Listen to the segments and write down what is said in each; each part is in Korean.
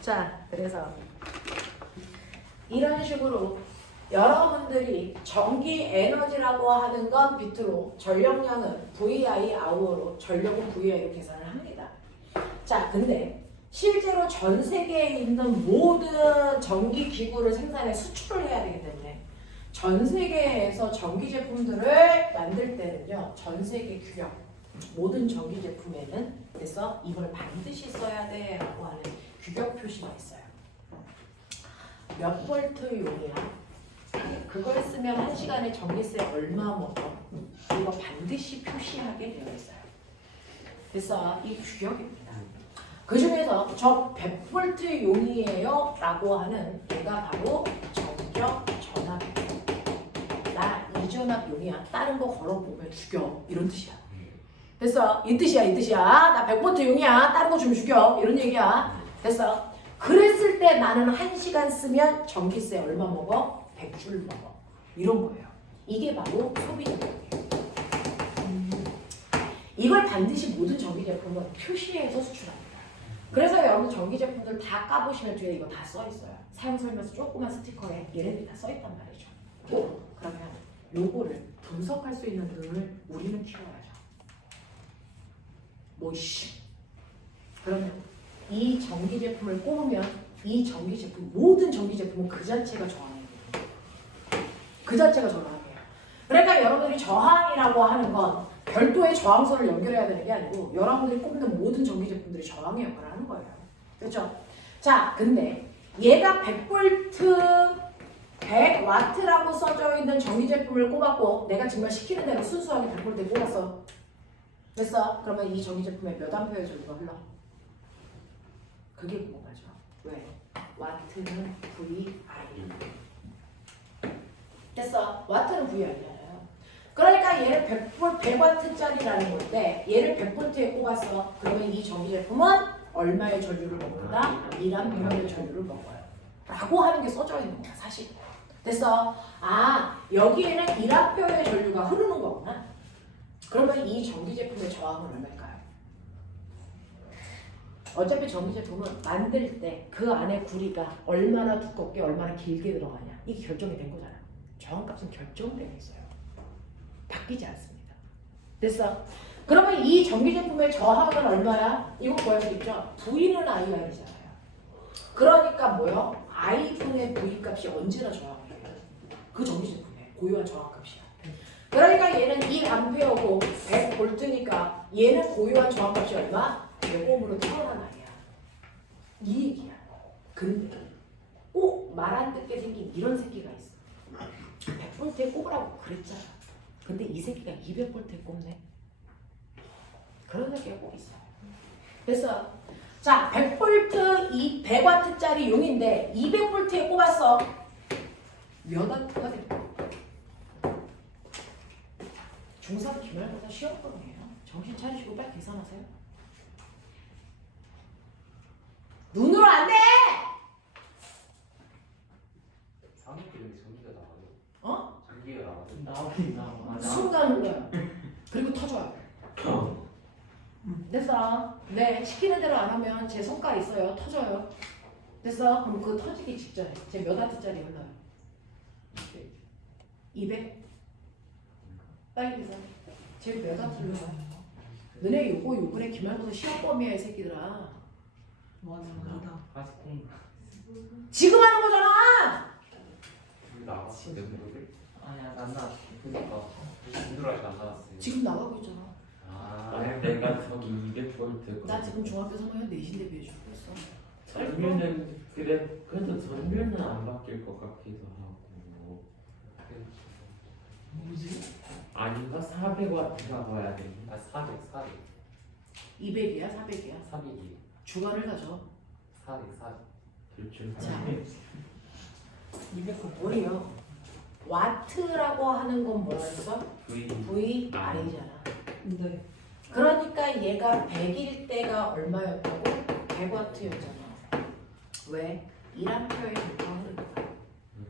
자, 그래서 이런 식으로 여러분들이 전기 에너지라고 하는 건 비트로, 전력량은 VI 아워로, 전력은 VI로 계산을 합니다. 자, 근데 실제로 전 세계에 있는 모든 전기 기구를 생산해 수출을 해야 되기 때문에 전 세계에서 전기 제품들을 만들 때는요, 전 세계 규격, 모든 전기 제품에는 그래서 이걸 반드시 써야 돼라고 하는 규격 표시가 있어요. 몇 볼트 용이야? 그걸 쓰면 1시간에 전기세 얼마 먹어? 이거 반드시 표시하게 되어 있어요. 그래서 이 규격입니다. 그 중에서 저 100V 용이에요 라고 하는 얘가 바로 전격 전압이에요. 나 이전압 용이야. 다른 거 걸어보면 죽여. 이런 뜻이야. 됐어. 이 뜻이야. 이 뜻이야. 나 100V 용이야. 다른 거 좀 죽여. 이런 얘기야. 됐어. 그랬을 때 나는 1시간 쓰면 전기세 얼마 먹어? 100줄 먹어. 이런 거예요. 이게 바로 소비자격이에요. 이걸 반드시 모든 전기 제품은 표시해서 수출합니다. 그래서 여러분 전기 제품들 다 까보시면 뒤에 이거 다 써 있어요. 사용 설명서 조그만 스티커에 얘네들이 다 써 있단 말이죠. 그러면 요거를 분석할 수 있는 눈을 우리는 키워야죠. 뭐이씨. 그러면 이 전기 제품을 꼽으면 이 전기 제품, 모든 전기 제품은 그 자체가 저항이에요. 그 자체가 저항이에요. 그러니까 여러분들이 저항이라고 하는 건 별도의 저항선을 연결해야 되는 게 아니고 여러분들이 꼽는 모든 전기 제품들이 저항의 역할을 하는 거예요. 그렇죠? 자, 근데 얘가 100V, 100W라고 써져 있는 전기 제품을 꼽았고 내가 정말 시키는 대로 순수하게 100V 꼽았어. 됐어? 그러면 이 전기 제품에 몇 암페어의 전기가 흘러? 그게 궁금하죠. 왜? 와트는 VI. 됐어. 와트는 VI잖아요. 그러니까 얘를 100W짜리라는 건데 얘를 100V에 꼽았어. 그러면 이 전기 제품은 얼마의 전류를 먹는다? 1A의 전류를 먹어요. 라고 하는 게 써져 있는 거야, 사실. 됐어. 아, 여기에는 1A의 전류가 흐르는 거구나. 그러면 이 전기 제품의 저항은 얼마일까요? 어차피 전기 제품은 만들 때 그 안에 구리가 얼마나 두껍게 얼마나 길게 들어가냐 이게 결정이 된 거잖아. 저항값은 결정되어 있어요. 바뀌지 않습니다. 됐어? 그러면 이 전기 제품의 저항은 얼마야? 이거 보여드렸죠? V는 IR이잖아요. 그러니까 뭐요? I분의 V 값이 언제나 저항이에요. 그 전기 제품의 고유한 저항값이야. 그러니까 얘는 1A고 100V니까 얘는 고유한 저항값이 얼마? 100ohm으로 태어난 아이야. 이 얘기야. 근데 꼭 말 안 듣게 생긴 이런 새끼가 있어. 100V에 꼽으라고 그랬잖아. 근데 이 새끼가 200V에 꼽네. 그런 새끼가 꼭 있어. 그래서 자 100V, 이 100W짜리 용인데 200V에 꼽았어. 몇 W가 될까? 중3 기말고사 시험범이에요. 정신 차리시고 빨리 계산하세요. 눈으로 안 돼! 상위권에 전기가 나가요. 어? 전기가 나가요. 나오긴 나와. 순간 흘러요. 그리고 터져요. 됐어. 네, 시키는 대로 안 하면 제 성과 있어요. 터져요. 됐어? 그럼 그거 터지기 직전에 제 몇 와트짜리 흘러요? 200? 빨리 계산. 제 몇 와트 흘러요? 너네 요번에 기말고사 시험범이야 이 새끼들아. 맞아. 아스콘 지금 하는 거잖아. 나갔어. 내부를 아니야 안 나왔어. 그러니까 힘들어하지 안 나왔어요. 지금 나가고 있잖아. 아, 내가 저기 200V 나 지금 중학교 3학년 내신대 비해주고 있어. 전면은 그래도 전면은 안 바뀔 것 같기도 하고. 뭐지? 아닌가? 400W가 봐야 돼. 아 400. 200이야? 400이야? 400이. 주간을 가져. 400. 둘중 자. 하나. 200그 뭐예요? 와트라고 하는 건 뭐라 했어? V. VI잖아. 네. 그러니까 얘가 100일 때가 얼마였다고? 100W였잖아. 왜? 1A의 물가 흐르니까.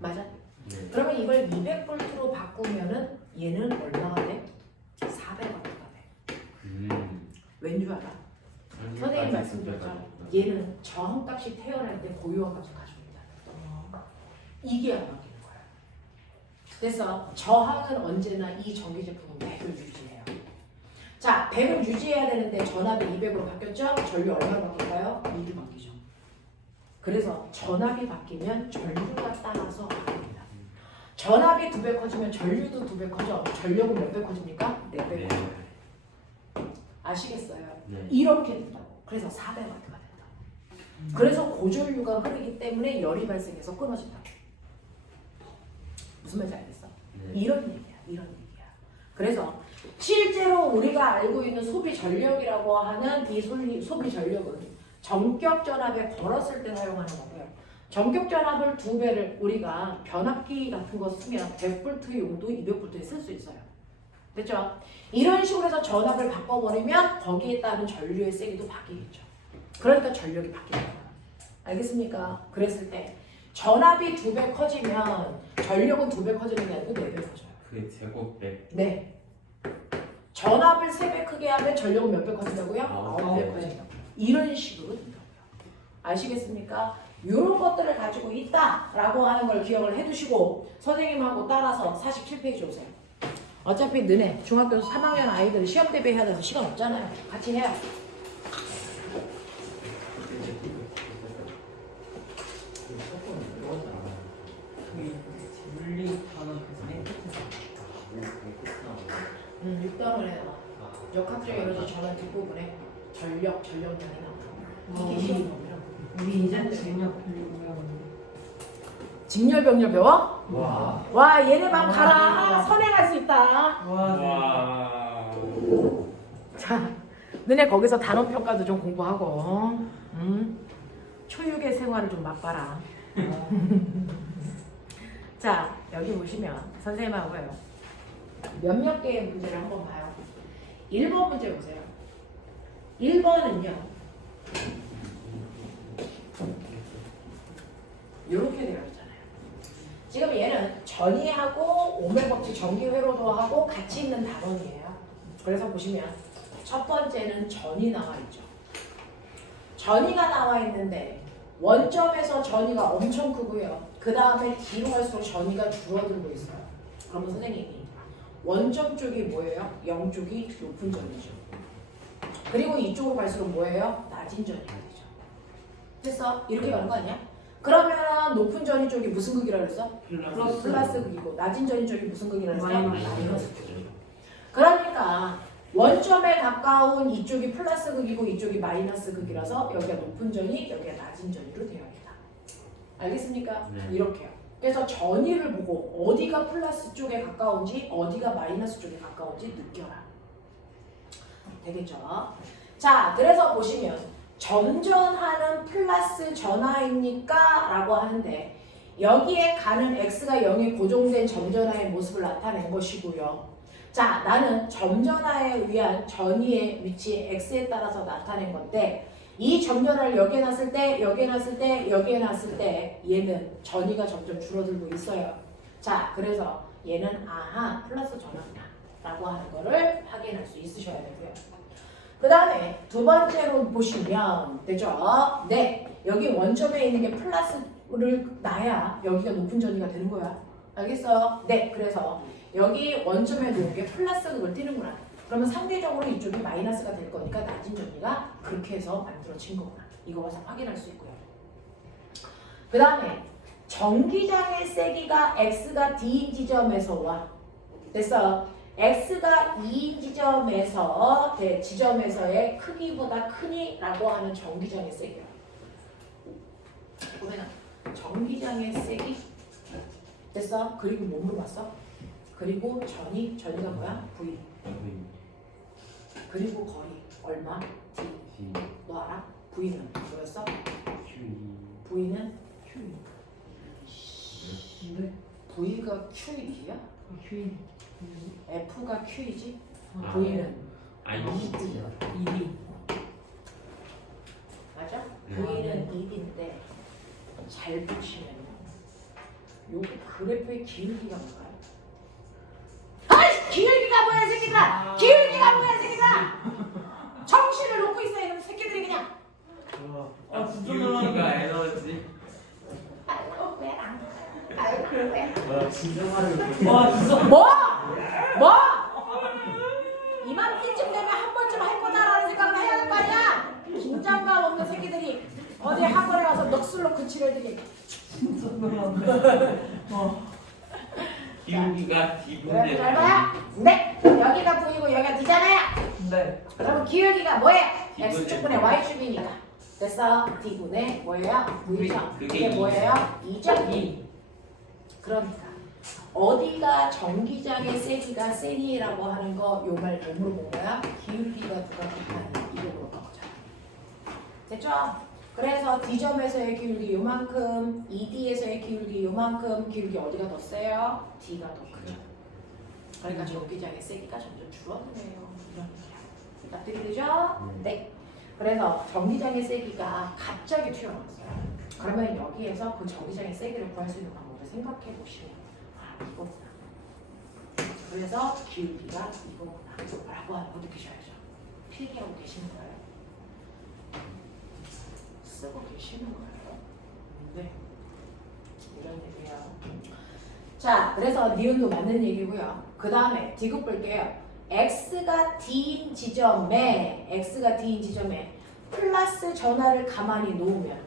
맞아? 네. 그러면 이걸 200V로 바꾸면은 얘는 얼마가 돼? 400W가 돼. 왠 줄 알아? 선생님 말씀드렸죠. 얘는 저항값이 태어날 때 고유한 값을 가져옵니다. 이게 안 바뀌는 거예요. 그래서 저항은 언제나 이 전기 제품은 100을 유지해요. 자, 100을 유지해야 되는데 전압이 200으로 바뀌었죠? 전류 얼마로 바뀔까요? 2도 바뀌죠. 그래서 전압이 바뀌면 전류가 따라서 바뀝니다. 전압이 2배 커지면 전류도 2배 커져. 전력은 몇 배 커집니까? 4배 커져요. 아시겠어요? 네. 이렇게 된다고. 그래서 400W가 된다. 그래서 고전류가 흐르기 때문에 열이 발생해서 끊어진다. 무슨 말인지 알겠어? 네. 이런 얘기야. 이런 얘기야. 그래서 실제로 우리가 알고 있는 소비 전력이라고 하는 이 소비 전력은 전격 전압에 걸었을 때 사용하는 거고요. 전격 전압을 2배를 우리가 변압기 같은 거 쓰면 100V 용도 200V에 쓸 수 있어요. 됐죠? 이런 식으로 해서 전압을 바꿔버리면 거기에 따른 전류의 세기도 바뀌겠죠. 그러니까 전력이 바뀌는 거예요. 알겠습니까? 그랬을 때 전압이 2배 커지면 전력은 2배 커지는 게 아니고 4배 커져요. 그게 제곱배. 네. 전압을 3배 크게 하면 전력은 몇 배 커진다고요? 9배 커진다고요. 이런 식으로 된다고요. 아시겠습니까? 이런 것들을 가지고 있다라고 하는 걸 기억을 해두시고 선생님하고 따라서 47페이지 오세요. 어차피 너네 중학교 3학년 아이들 시험 대비해야 돼서 시간 없잖아요. 같이 해요. 물리 단어 맨 끝에서 6단을 해요. 역학적 에너지 전환 뒷부분에 전력량이 나와요. 이게 시험이라고. 우리 이제 중력 배우고요. 직렬병렬 배워? 와. 와 얘네 막 가라. 선행할 수 있다. 와. 자, 너네 거기서 단어 평가도 좀 공부하고, 초육의 생활을 좀 맛봐라. 자, 여기 보시면 선생님하고요. 몇몇 개의 문제를 한번 봐요. 1번 문제 보세요. 1번은요. 이렇게 되어 있잖아요. 지금 얘는 전이하고 오멜 법칙 전기 회로도 하고 같이 있는 단원이에요. 그래서 보시면 첫 번째는 전이 나와 있죠. 전이가 나와 있는데 원점에서 전이가 엄청 크고요. 그 다음에 뒤로 갈수록 전이가 줄어들고 있어요. 그러면 선생님이 원점 쪽이 뭐예요? 0 쪽이 높은 전이죠. 그리고 이쪽으로 갈수록 뭐예요? 낮은 전이가 되죠. 됐어? 이렇게 가는 거 아니야? 그러면 높은 전이 쪽이 무슨 극이라 그랬어? 플러스 극이고 낮은 전이 쪽이 무슨 극이라 그랬어? 마이너스 극이고. 그러니까 원점에 가까운 이쪽이 플러스 극이고 이쪽이 마이너스 극이라서 여기가 높은 전이 여기가 낮은 전이로 되어 있다. 알겠습니까? 네. 이렇게요. 그래서 전이를 보고 어디가 플러스 쪽에 가까운지 어디가 마이너스 쪽에 가까운지 느껴라. 되겠죠? 자, 그래서 보시면 점전하는 플러스 전하입니까? 라고 하는데 여기에 가는 x가 0에 고정된 점전하의 모습을 나타낸 것이고요. 자, 나는 점전하에 의한 전이의 위치 x에 따라서 나타낸 건데 이 점전을 여기에 놨을 때, 여기에 놨을 때, 여기에 놨을 때 얘는 전이가 점점 줄어들고 있어요. 자, 그래서 얘는 아하 플러스 전하구나 라고 하는 거를 확인할 수 있으셔야 되고요. 그 다음에 두 번째로 보시면 되죠? 네, 여기 원점에 있는 게 플러스를 놔야 여기가 높은 전이가 되는 거야. 알겠어요? 네, 그래서 여기 원점에 놓은 게 플러스 극을 띄는구나. 그러면 상대적으로 이쪽이 마이너스가 될 거니까 낮은 전이가 그렇게 해서 만들어진 거구나. 이거 와서 확인할 수 있고요. 그 다음에 전기장의 세기가 X가 D인 지점에서 와. 됐어? X가 2인 지점에서의 크기보다 크니라고 하는 전기장의 세기야. 보면 전기장의 세기 됐어? 그리고 뭐 물어봤어? 그리고 전이가 뭐야? V. 그리고 거리 얼마? D. 너 알아? V는 뭐였어? V는 Q. 근데 V가 Q이야? Q F가 Q이지? 아. V는 아니. 2D 맞아? 네. V는 1인데 잘 붙이면 여기 그래프의 기울기가 뭘까요? 아이! 기울기가 뭐야 새끼들아! 기울기가 뭐야 새끼들아! 정신을 놓고 있어 이런 새끼들이 그냥. 아 진짜 기울기가 에너지. 아이고 왜랑. 아이고 왜. 와 진짜 말을 와 진짜. 뭐? 뭐? 이맘때쯤 되면 한 번쯤 할 거다라는 생각을 해야 할 거 아니야? 긴장감 없는 새끼들이 어디 학원에 가서 넋을로 그치를 들이. 진짜 놀랐네. 기울기가 네, D분의 잘 봐요. 네. 여기가 V고 여기가 D잖아요. 네. 그러면 기울기가 뭐예요? D분의 X축분의 Y축이니까. 됐어. D분의 뭐예요? V죠. 그게 그게 뭐예요? 2죠? 2. 그러니까 어디가 전기장의 세기가 세니라고 하는 거 요 말 뭐 물어본 거야? 기울기가 누가 같다니 이거 물어본 거잖아. 됐죠? 그래서 D점에서의 기울기 요만큼, ED에서의 기울기 요만큼, 기울기 어디가 더 세요? D가 더 크죠. 그러니까 전기장의 세기가 점점 줄어드네요. 이런 얘기야. 납득이 되죠? 네. 그래서 전기장의 세기가 갑자기 튀어나왔어요. 그러면 여기에서 그 전기장의 세기를 구할 수 있는 방법을 생각해 보시면 이거구나. 그래서 기울기가 이거구나 라고 하는 거 느끼셔야죠. 필기하고 계시는 거예요? 쓰고 계시는 거예요? 네. 이런 얘기예요. 자, 그래서 니은도 맞는 얘기고요. 그 다음에 D급 볼게요. X가 D인 지점에 플러스 전화를 가만히 놓으면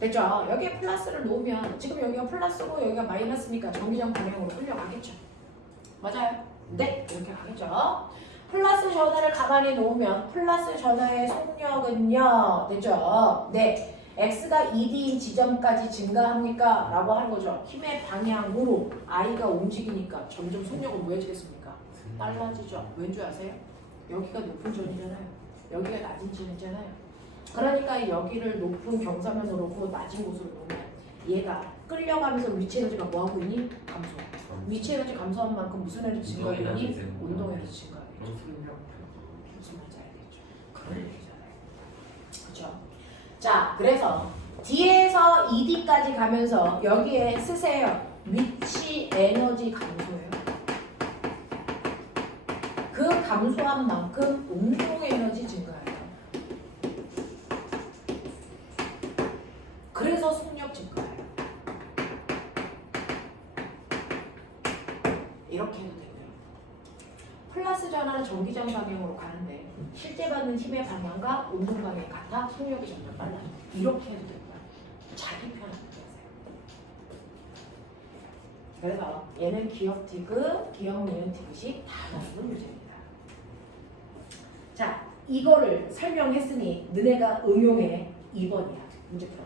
됐죠? 여기에 플러스를 놓으면 지금 여기가 플러스고 여기가 마이너스니까 전기장 방향으로 흘려가겠죠? 맞아요? 네, 이렇게 가겠죠? 플러스 전화를 가만히 놓으면 플러스 전화의 속력은요, 됐죠? 네, X가 ED인 지점까지 증가합니까? 라고 하는 거죠. 힘의 방향으로 I가 움직이니까 점점 속력은 뭐해지겠습니까? 빨라지죠. 왠지 아세요? 여기가 높은 전이잖아요. 여기가 낮은 전이잖아요. 그러니까 여기를 높은 경사면으로 놓고 낮은 곳으로 놓으면 얘가 끌려가면서 위치 에너지가 뭐하고 있니? 감소. 위치 에너지 감소한 만큼 무슨 에너지 증가하니? 운동 에너지 증가하겠죠. 무슨 말인지 알겠죠? 그런 얘기잖아요. 그렇죠? 자, 그래서 D에서 ED까지 가면서 여기에 쓰세요. 위치 에너지 감소예요. 그 감소한 만큼 운동 에너지 증가해요. 그래서 속력 증가해요. 이렇게 해도 되고요. 플러스 전하는 전기장 방향으로 가는데 실제 받는 힘의 방향과 운동 방향이 같아 속력이 점점 빨라져. 이렇게 해도 되고요. 자기 편하게 하세요. 그래서 얘는 기억 티그, 기억 니은 티그식 다 나오는 문제입니다. 자, 이거를 설명했으니 너네가 응용해 2번이야. 문제 풀어.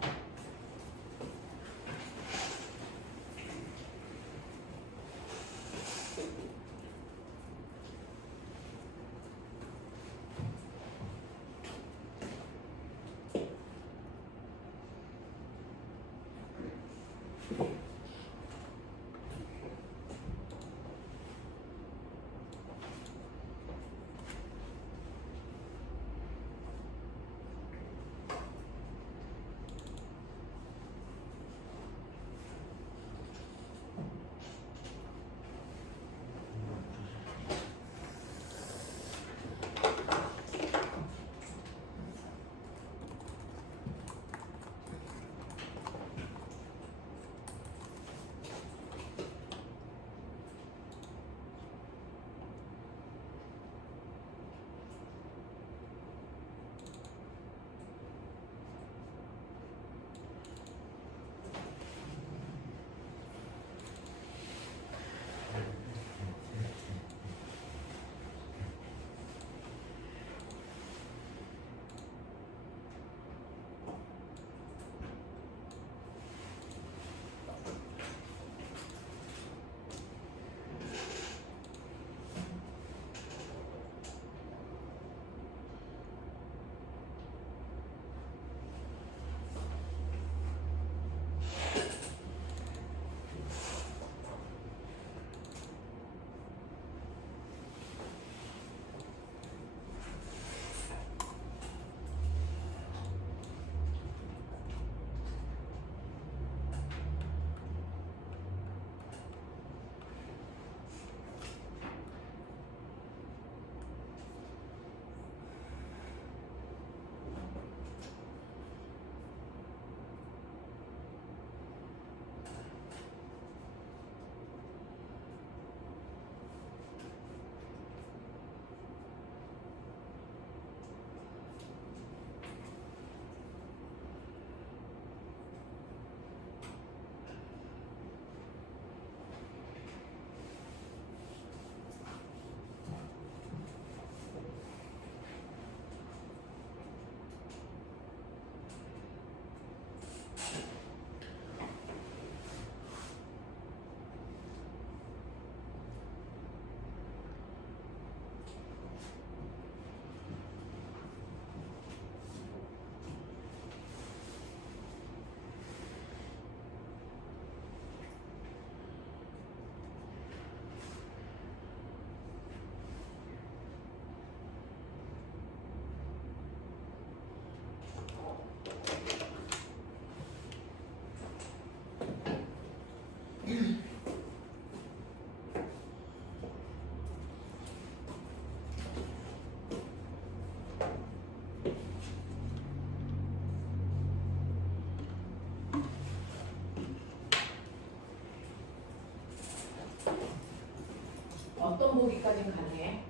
어디까지는 가능해?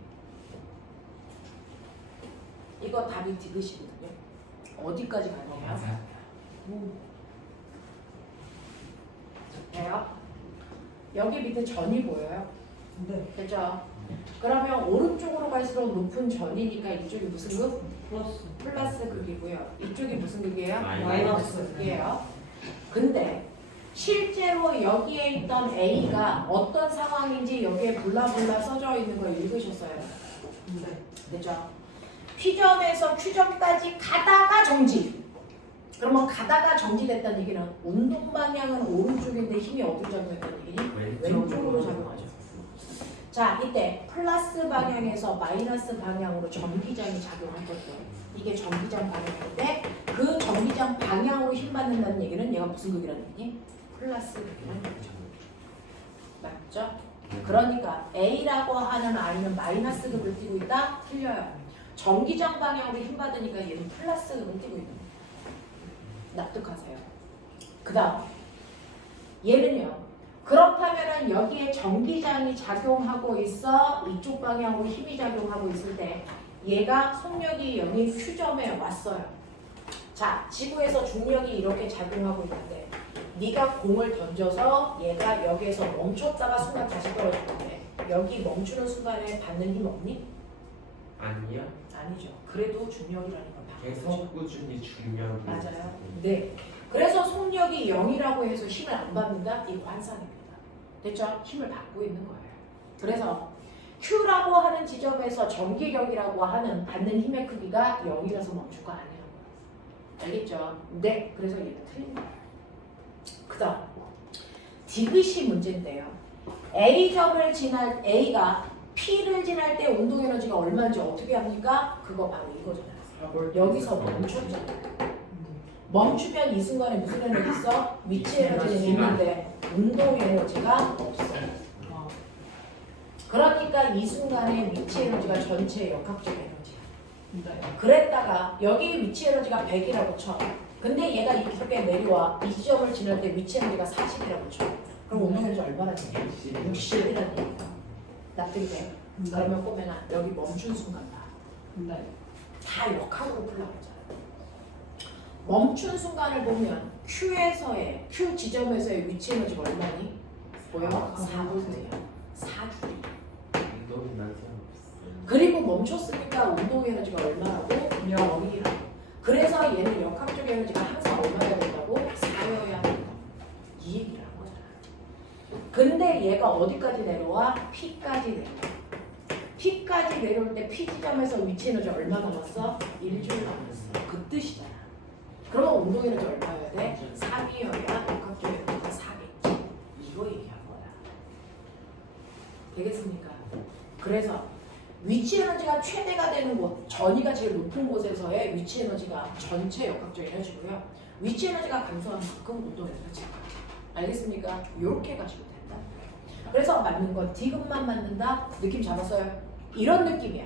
이거 답이 디귿이거든요. 어디까지 가능해요? 돼요? 여기 밑에 전이 보여요? 네. 됐죠? 그러면 오른쪽으로 갈수록 높은 전이니까 이쪽이 무슨 극? 플러스. 플러스 극이고요. 이쪽이 무슨 극이에요? 마이너스. 극이에요. 근데 실제로 여기에 있던 A가 어떤 상황인지 여기에 블라블라 써져 있는 거 읽으셨어요? 네. 됐죠? P점에서 Q점까지 가다가 정지. 그러면 가다가 정지됐다는 얘기는 운동 방향은 오른쪽인데 힘이 어디로 작용했다는 얘기니? 왼쪽으로 작용하죠. 자, 이때 플러스 방향에서 마이너스 방향으로 전기장이 작용할 거죠. 이게 전기장 방향인데 그 전기장 방향으로 힘 받는다는 얘기는 얘가 무슨 극이라는 얘기? 플러스 극이라는 얘기죠. 맞죠? 그러니까 A라고 하는 I는 마이너스 극을 띄고 있다? 틀려요. 전기장 방향으로 힘 받으니까 얘는 플러스 극을 띄고 있는 거예요. 납득하세요. 그 다음 얘는요. 그렇다면은 여기에 전기장이 작용하고 있어. 이쪽 방향으로 힘이 작용하고 있을 때 얘가 속력이 0인 Q점에 왔어요. 자, 지구에서 중력이 이렇게 작용하고 있는데 네가 공을 던져서 얘가 여기에서 멈췄다가 순간 다시 떨어질 건데 여기 멈추는 순간에 받는 힘 없니? 아니요. 아니죠. 그래도 중력이라는 건 바뀌죠. 계속 꾸준히 중력이 맞아요. 네. 그래서 속력이 0이라고 해서 힘을 안 받는다? 이거 환상입니다. 됐죠? 힘을 받고 있는 거예요. 그래서 Q라고 하는 지점에서 전기력이라고 하는 받는 힘의 크기가 0이라서 멈출 거 아니에요. 알겠죠? 네. 그래서 얘는 틀린 거예요. 그 다음 디귿이 문제인데요. A점을 지날 A가 P를 지날 때 운동 에너지가 얼마인지 어떻게 합니까? 그거 바로 이거잖아요. 여기서 멈췄잖아요. 멈추면 이 순간에 무슨 에너지 있어? 위치 에너지는 있는데 운동 에너지가 없어. 그러니까 이 순간에 위치 에너지가 전체 역학적 에너지야. 네. 그랬다가 여기 위치 에너지가 100이라고 쳐. 근데 얘가 이렇게 내려와. 이 지점을 지날 때 위치 에너지가 40이라고 쳐. 그럼 운동 에너지 얼마나 되냐? 60이라는 얘기야. 납득이 돼요? 그러면 꼬매나 여기 멈춘 순간 봐. 네. 다 역학으로 풀어보잖아. 멈춘 순간을 보면 Q에서의 Q 지점에서의 위치 에너지가 얼마니? 보여? 4V야. 4주. 운동이 나지 않았어요. 그리고 멈췄으니까 운동 에너지가 얼마라고? 0이라고. 그래서 얘는 역학적 에너지가 항상 얼마나 된다고? 4여야 된다. 이 얘기를 한 거잖아. 근데 얘가 어디까지 내려와? P까지 내려와. P까지 내려올 때 P 지점에서 위치 에너지 얼마 남았어? 1줄 남았어. 그 뜻이잖아. 그러면 운동 에너지 얼마여야 돼? 3이어야 역학적 에너지가 4겠지. 이거 얘기한 거야. 되겠습니까? 그래서 위치 에너지가 최대가 되는 곳, 전위가 제일 높은 곳에서의 위치 에너지가 전체 역학적 에너지고요. 위치 에너지가 감소한 만큼 운동 에너지가 증가. 알겠습니까? 이렇게 가시면 된다. 그래서 맞는 건 디귿만 맞는다? 느낌 잡았어요? 이런 느낌이야.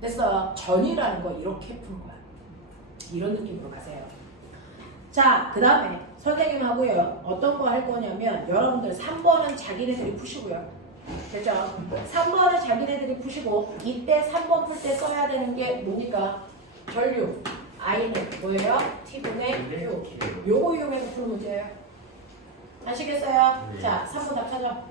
됐어. 전이라는 거 이렇게 푼 거야. 이런 느낌으로 가세요. 자, 그 다음에 선생님하고요. 어떤 거 할 거냐면 여러분들 3번은 자기네들이 푸시고요. 됐죠? 3번을 자기네들이 푸시고 이때 3번 풀 때 써야 되는 게 뭡니까? 전류. I는 뭐예요? T분의 Q. 요거 이용해서 푸는 문제예요. 아시겠어요? 네. 자, 3번 답 찾아.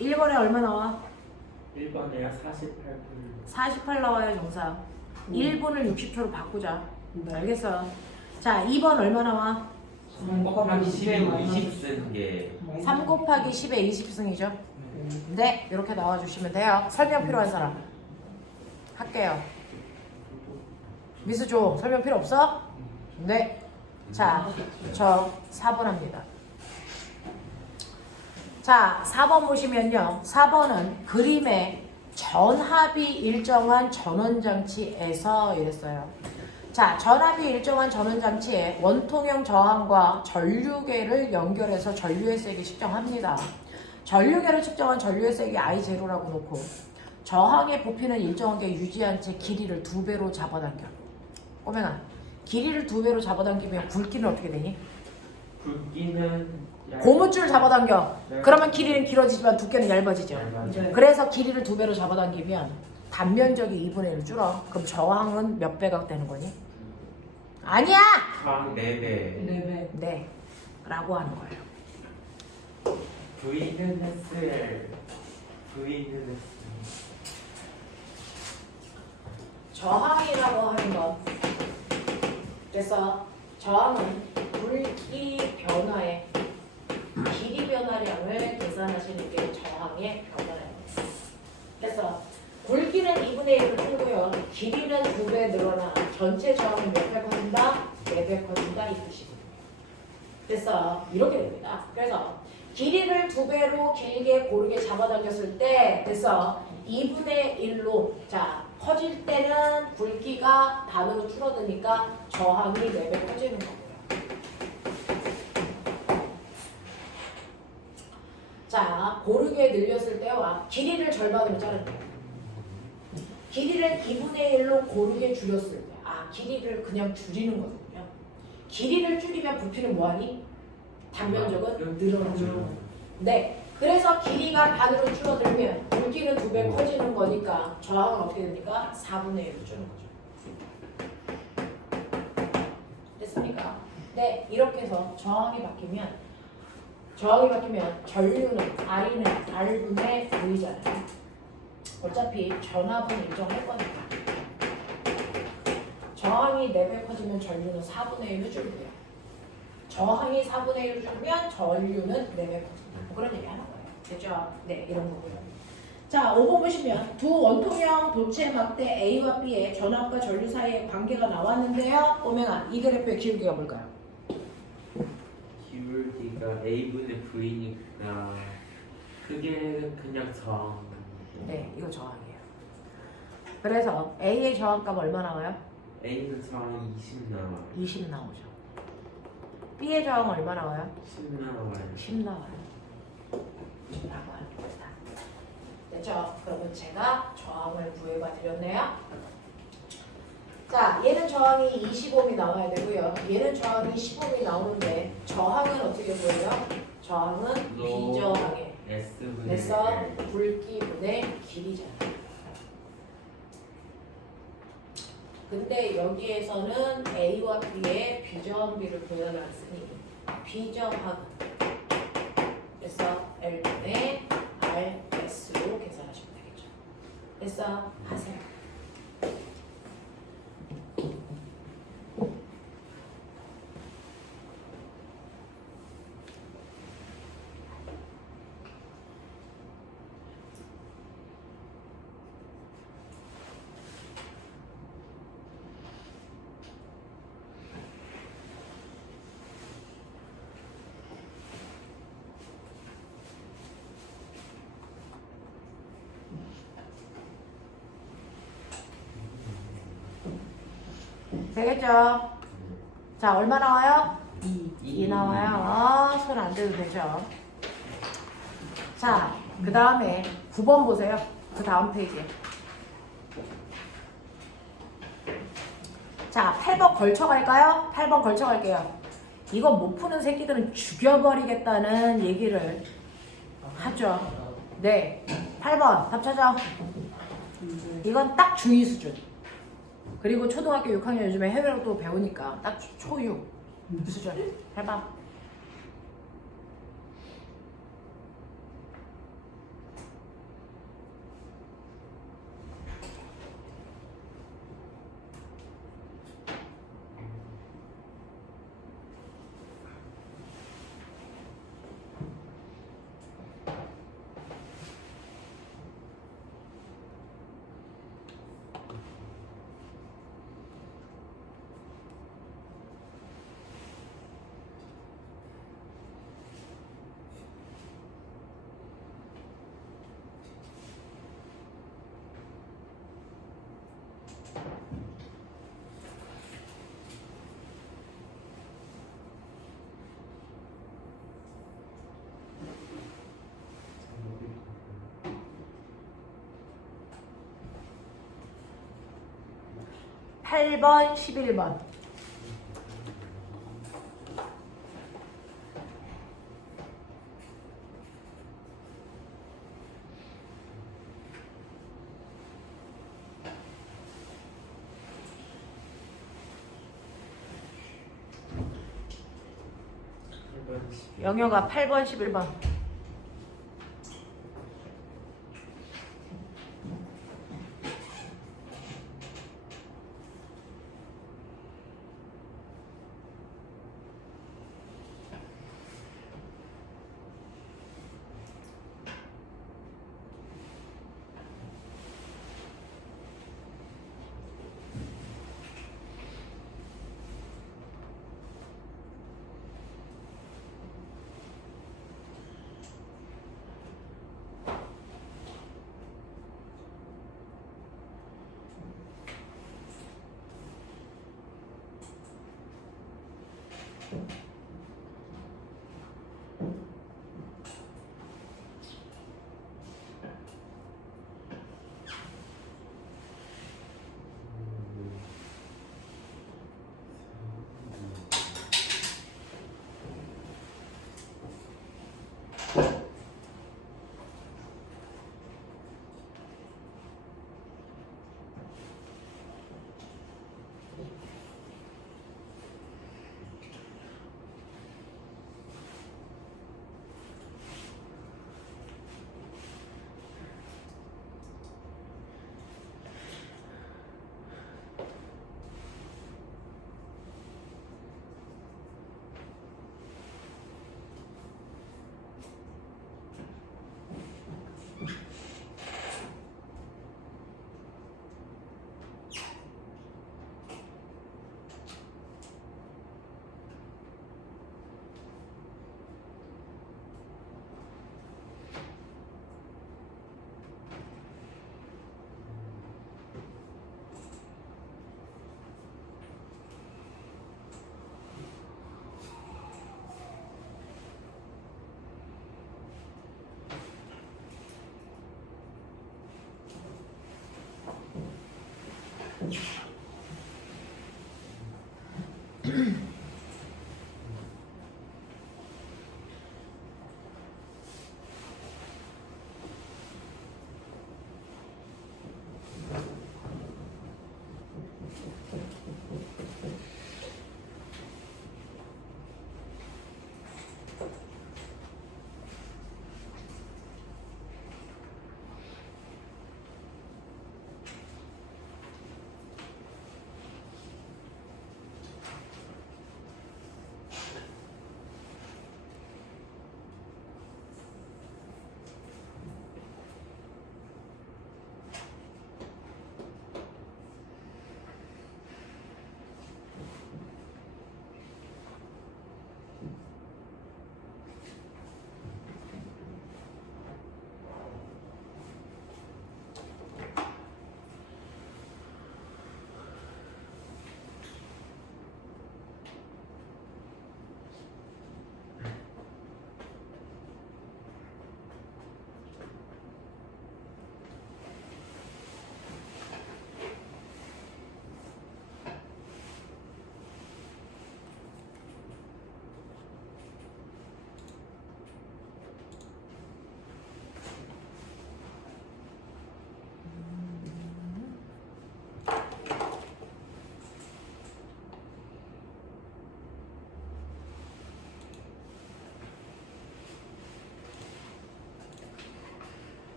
1번에 얼마 나와? 1번에요 48분. 48 나와요 정사. 1분을 60초로 바꾸자. 네. 알겠어. 자 2번 얼마 나와? 3 곱하기 10에 20 쓴 게 3 곱하기 10에 20승이죠. 네 이렇게 나와주시면 돼요. 설명 필요한 사람 할게요. 미스 줘. 설명 필요 없어? 네. 자, 저 4번 합니다. 자, 4번 보시면요. 4번은 그림의 전압이 일정한 전원장치에서 이랬어요. 자, 전압이 일정한 전원장치에 원통형 저항과 전류계를 연결해서 전류의 세기 측정합니다. 전류계를 측정한 전류의 세기 I0라고 놓고 저항의 부피는 일정하게 유지한 채 길이를 2배로 잡아당겨. 꼬맹아, 길이를 2배로 잡아당기면 굵기는 어떻게 되니? 굵기는 고무줄 잡아당겨. 네. 그러면 길이는 길어지지만 두께는 얇아지죠. 네. 그래서 길이를 2배로 잡아당기면 단면적이 2분의 1 줄어. 그럼 저항은 몇 배가 되는 거니? 아니야! 저항 4배. 4배. 네. 라고 하는 거예요. V는 SL. V는 S. 저항이라고 하는 건 그래서 저항은 굵기 변화의 길이 변화량을 계산하시는 게 저항의 변화량입니다. 그래서 굵기는 2분의 1을 풀고요. 길이는 2배 늘어나 전체 저항은 몇 배 커진다? 4배 커진다 이 뜻이거든요. 그래서 이렇게 됩니다. 그래서 길이를 2배로 길게 고르게 잡아당겼을 때 그래서 2분의 1로 자 커질 때는 굵기가 반으로 줄어드니까 저항이 4배 커지는 거고요. 자, 고르게 늘렸을 때와 길이를 절반으로 자를게요. 길이를 2분의 1로 고르게 줄였을 때, 길이를 그냥 줄이는 거거든요. 길이를 줄이면 부피는 뭐하니? 단면적은 늘어나죠. 네. 그래서 길이가 반으로 줄어들면 굵기는 2배 커지는 거니까 저항은 어떻게 됩니까? 4분의 1로 주는 거죠. 됐습니까? 네, 이렇게 해서 저항이 바뀌면 전류는 I는 R분의 V잖아요. 어차피 전압은 일정할 거니까. 저항이 4배 커지면 전류는 4분의 1로 줄고요. 저항이 4분의 1로 줄면 전류는 4배 커집니다. 뭐 그런 얘기 하는 거예요. 됐죠? 네, 이런 거고요. 자, 5번 보시면 두 원통형 도체 막대 A와 B의 전압과 전류 사이의 관계가 나왔는데요. 꼬맹아, 이 그래프의 기울기가 뭘까요? 기울기가 A분의 V니까 그게 그냥 저항. 네, 이거 저항이에요. 그래서 A의 저항값 얼마 나와요? A는 저항이 20 나와요. 20 나오죠. B의 저항 얼마 나와요? 10 나와요. 10 나와요. 라고 하는 겁니다. 됐죠? 그러면 제가 저항을 구해봐 드렸네요. 자, 얘는 저항이 20ohm이 나와야 되고요. 얘는 저항이 10ohm이 나오는데 저항은 어떻게 보여요? 저항은 비저항에 S분의 그래서 L. 굵기분의 길이잖아요. 근데 여기에서는 A와 B의 비저항비를 보여놨으니 비저항 그래서 L분의 RS로 계산하시면 되겠죠. 그래서 하세요. 되겠죠? 자, 얼마 나와요? 2 나와요. 손 안 대도 되죠? 자, 그 다음에 9번 보세요. 그 다음 페이지에. 자, 8번 걸쳐갈까요? 8번 걸쳐갈게요. 이거 못 푸는 새끼들은 죽여버리겠다는 얘기를 하죠. 네. 8번 답 찾아. 이건 딱 중2 수준. 그리고 초등학교 6학년 요즘에 해외로 또 배우니까 딱 초6 수준. 해봐. 8번, 11번. 영효가 8번, 11번.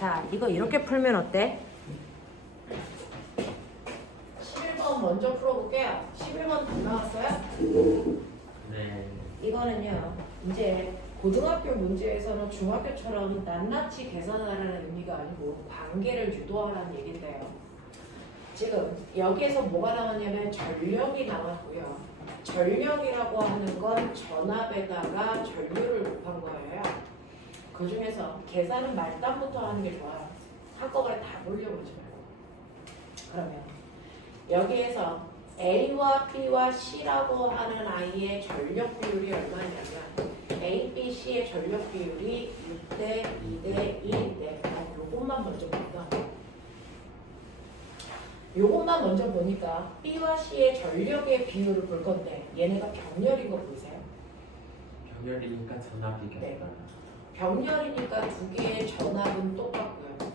자, 이거 이렇게 풀면 어때? 11번 먼저 풀어볼게요. 11번 다 나왔어요? 네. 이거는요, 이제 고등학교 문제에서는 중학교처럼 낱낱이 계산하라는 의미가 아니고 관계를 유도하라는 얘기인데요. 지금 여기에서 뭐가 나왔냐면 전력이 나왔고요. 전력이라고 하는 건 전압에다가 전류를 곱한 거예요. 그 중에서 계산은 말단부터 하는 게 좋아요. 한꺼번에 다 몰려보지 말고. 그러면 여기에서 A와 B와 C라고 하는 아이의 전력 비율이 얼마냐면 A, B, C의 전력 비율이 6대 2대 1인데 요것만 먼저 볼까? 요것만 먼저 보니까 B와 C의 전력의 비율을 볼 건데 얘네가 병렬인 거 보이세요? 병렬이니까 전압이겠다. 네. 병렬이니까 두 개의 전압은 똑같고요.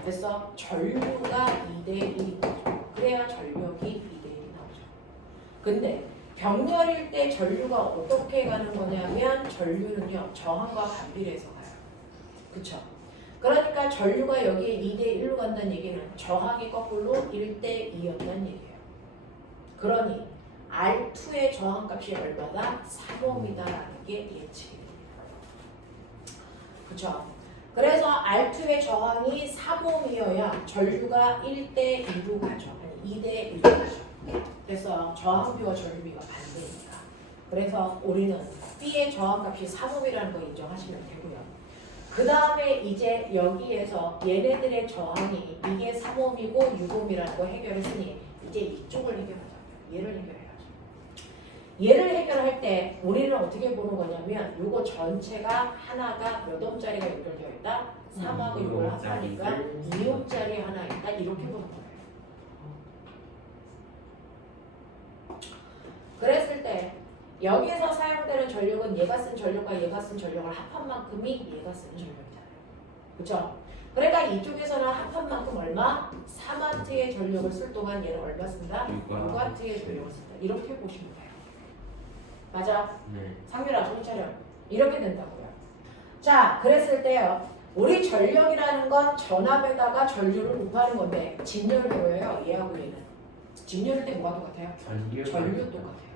그래서 전류가 2대 1인 거죠. 그래야 전력이 2대 1이 나오죠. 근데 병렬일 때 전류가 어떻게 가는 거냐면 전류는요 저항과 반비례해서 가요. 그쵸? 그러니까 전류가 여기에 2대 1로 간다는 얘기는 저항이 거꾸로 1대 2였다는 얘기예요. 그러니 R2의 저항값이 얼마다? 3옴이다라는 게 예측이 됩니다. 그쵸? 그래서 R2의 저항이 3옴이어야 전류가 1대 2로 가죠. 아니 2대 1로 가죠. 그래서 저항비와 전류비가 반대니까. 그래서 우리는 B의 저항값이 3옴이라는 거 인정하시면 되고요. 그 다음에 이제 여기에서 얘네들의 저항이 이게 3옴이고 6옴이라는 거 해결했으니 이제 이쪽을 해결하자고요. 얘를 해결해야죠. 얘를 해결할 때 우리는 어떻게 보는 거냐면 요거 전체가 하나가 몇 옴짜리가 연결되어 있다? 3하고 6을 합하니까 2옴짜리 하나 있다. 이렇게 보는 거예요. 그랬을 때 여기서 사용되는 전력은 얘가 쓴 전력과 얘가 쓴 전력을 합한 만큼이 얘가 쓴 전력이잖아요. 그렇죠? 그러니까 이쪽에서는 합한 만큼 얼마? 3와트의 전력을 쓸 동안 얘는 얼마 쓴다? 6와트의 전력을 쓴다. 이렇게 보시면 돼요. 맞아? 네. 상민아 정신 차려. 이렇게 된다고요. 자, 그랬을 때요. 우리 전력이라는 건 전압에다가 전류를 곱하는 건데 진열도예요. 얘하고 얘는. 진열일 때 뭐가 똑같아요? 전류 똑같아요.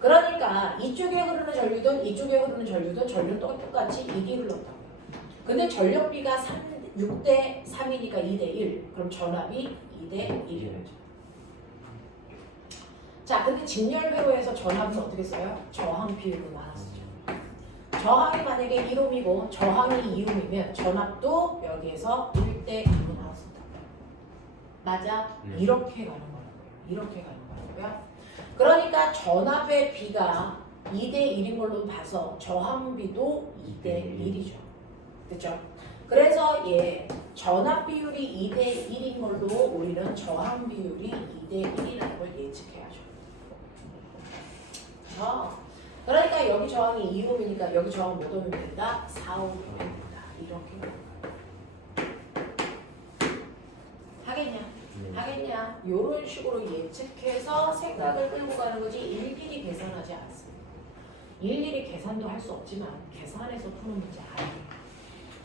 그러니까 이쪽에 흐르는 전류든 이쪽에 흐르는 전류든 전류는 똑같이 이게 흘렀다고요. 근데 전력비가 6대 3이니까 2대 1. 그럼 전압이 2대 1이죠. 자, 근데 진열배로에서 전압은 어떻게 써요? 저항 비율로 나눠 쓰죠. 저항이 만약에 1옴이고 저항이 2옴이면 전압도 여기에서 1대 2로 나눠 쓴다고요. 맞아? 네. 이렇게 가는 거라고요. 이렇게 가는 거라고요. 그러니까 전압의 비가 2대 1인 걸로 봐서 저항비도 2대 1이죠. 그렇죠? 그래서 얘 전압 비율이 2대 1인 걸로 우리는 저항 비율이 2대 1이라는 걸 예측해야죠. 그러니까 여기 저항이 2옴이니까 여기 저항은 몇 옴이 된다? 4옴이 된다. 이렇게 하겠냐? 하겠냐? 이런 식으로 예측해서 생각을 끌고 가는 거지 일일이 계산하지 않습니다. 일일이 계산도 할 수 없지만 계산해서 푸는 문제 아니에요.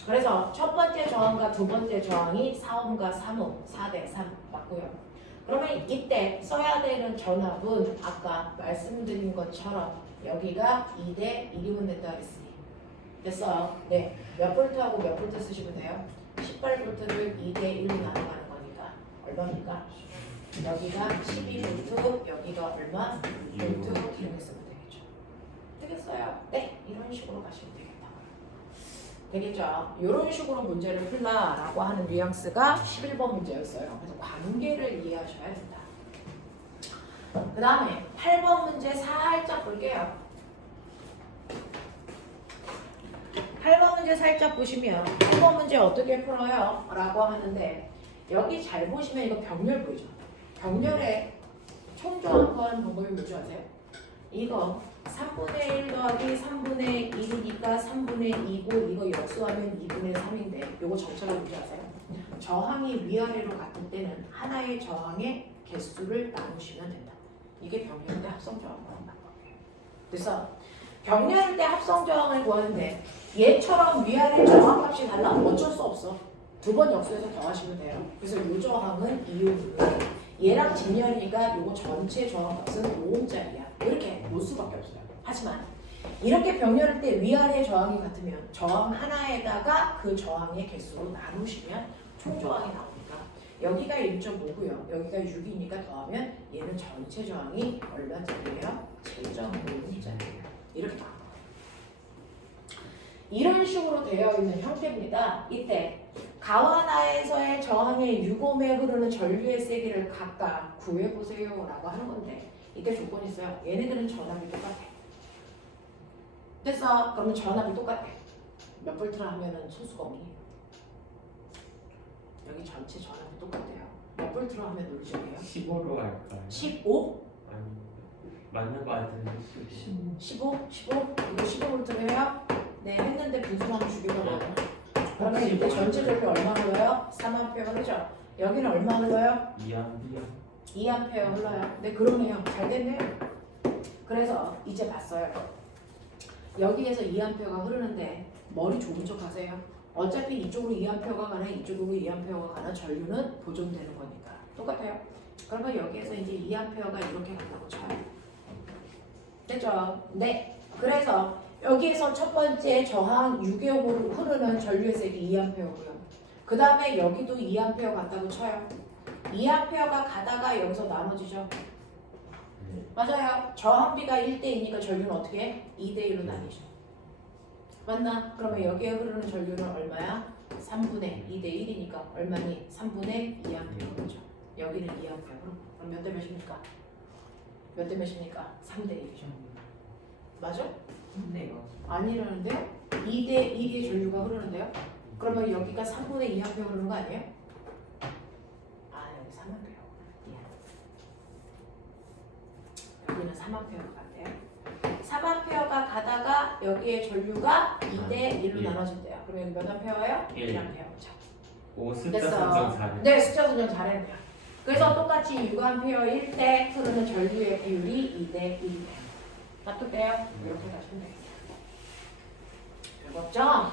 그래서 첫 번째 저항과 두 번째 저항이 4옴과 3옴, 4대 3 맞고요. 그러면 이때 써야 되는 전압은 아까 말씀드린 것처럼 여기가 2대 1이면 된다 그랬으니 됐어요. 네, 몇 볼트하고 몇 볼트 쓰시면 돼요? 18볼트를 2대 1로 나눠가는 거니까 얼마입니까? 여기가 12볼트, 여기가 얼마? 볼트 이렇게 쓰면 되겠죠. 되겠어요? 네, 이런 식으로 가시면 되겠다. 되겠죠? 이런 식으로 문제를 풀라라고 하는 뉘앙스가 11번 문제였어요. 그래서 관계를 이해하셔야 된다. 그 다음에 8번 문제 살짝 볼게요. 8번 문제 살짝 보시면 8번 문제 어떻게 풀어요? 라고 하는데 여기 잘 보시면 이거 병렬 보이죠? 병렬의 총조합 구하는 방법이 뭔지 아세요? 이거 3분의 1 더하기 3분의 1이니까 3분의 2고 이거 역수하면 2분의 3인데 이거 정체가 뭔지 아세요? 저항이 위아래로 같을 때는 하나의 저항의 개수를 나누시면 된다. 이게 병렬 때 합성저항 구하는 방법이에요. 그래서 병렬 때 합성저항을 구하는데 얘처럼 위아래 저항값이 달라 어쩔 수 없어. 두 번 역수해서 더하시면 돼요. 그래서 요 저항은 이온이고 얘랑 진열이니까 요거 전체 저항값은 5옴짜리야. 이렇게 놓을 수밖에 없어요. 하지만 이렇게 병렬할 때 위아래 저항이 같으면 저항 하나에다가 그 저항의 개수로 나누시면 총 저항이 나오니까 여기가 1.5고요. 여기가 6이니까 더하면 얘는 전체 저항이 얼마짜리예요? 7.5옴짜리예요. 이렇게 나와요. 이런 식으로 되어 있는 형태입니다. 이때 가와나에서의 저항의 6옴에 흐르는 전류의 세기를 각각 구해보세요 라고 하는 건데 이때 조건이 있어요. 얘네들은 전압이 똑같아. 됐어. 그러면 전압이 똑같아. 몇 볼트라 하면은 소수가 없니? 여기 전체 전압이 똑같아요. 몇 볼트로 하면 논리적이에요? 15로 할까요? 15? 아니 맞는 거 같은데 15. 15? 15? 이거 15볼트로 해요? 네, 했는데 분수만 죽이려고. 그러면 이때 전체 전류 얼마 흘러요? 3A 흐르죠? 여기는 얼마 흘러요? 2A. 2A 흘러요. 네, 그러네요. 잘 됐네요. 그래서 이제 봤어요. 여기에서 2A가 흐르는데 머리 좋은 척 하세요. 어차피 이쪽으로 2A가 가나 이쪽으로 2A가 가나 전류는 보존되는 거니까. 똑같아요. 그러면 여기에서 이제 2A가 이렇게 간다고 쳐요. 됐죠? 네. 그래서 여기에서 첫 번째 저항 6옴으로 흐르는 전류의 세기 2A고요. 그 다음에 여기도 2A 같다고 쳐요. 2A가 가다가 여기서 나눠지죠. 맞아요. 저항비가 1대2니까 전류는 어떻게 해? 2대1로 나뉘죠. 맞나? 그러면 여기에 흐르는 전류는 얼마야? 3분의 2대1이니까 얼마니? 3분의 2A죠. 여기는 2A. 그럼 몇 대 몇입니까? 몇 대 몇입니까? 3대1이죠. 맞아? 네. 아니라는데요? 2대1의 전류가 흐르는데요? 그러면 여기가 3분의 2A 흐르는 거 아니에요? 아, 여기 3A. 여기는 3A가 같대요. 3A가 가다가 여기에 전류가 2대1로 나눠진대요. 그러면 여기 몇 A예요? 1A. 자, 오 숫자 됐어. 선정 잘해. 네, 숫자 선정 잘했네요. 그래서 똑같이 6A 때 흐르는 전류의 비율이 2대1이에요. 납득돼요? 이렇게 가시면 되겠어요. 배웠죠?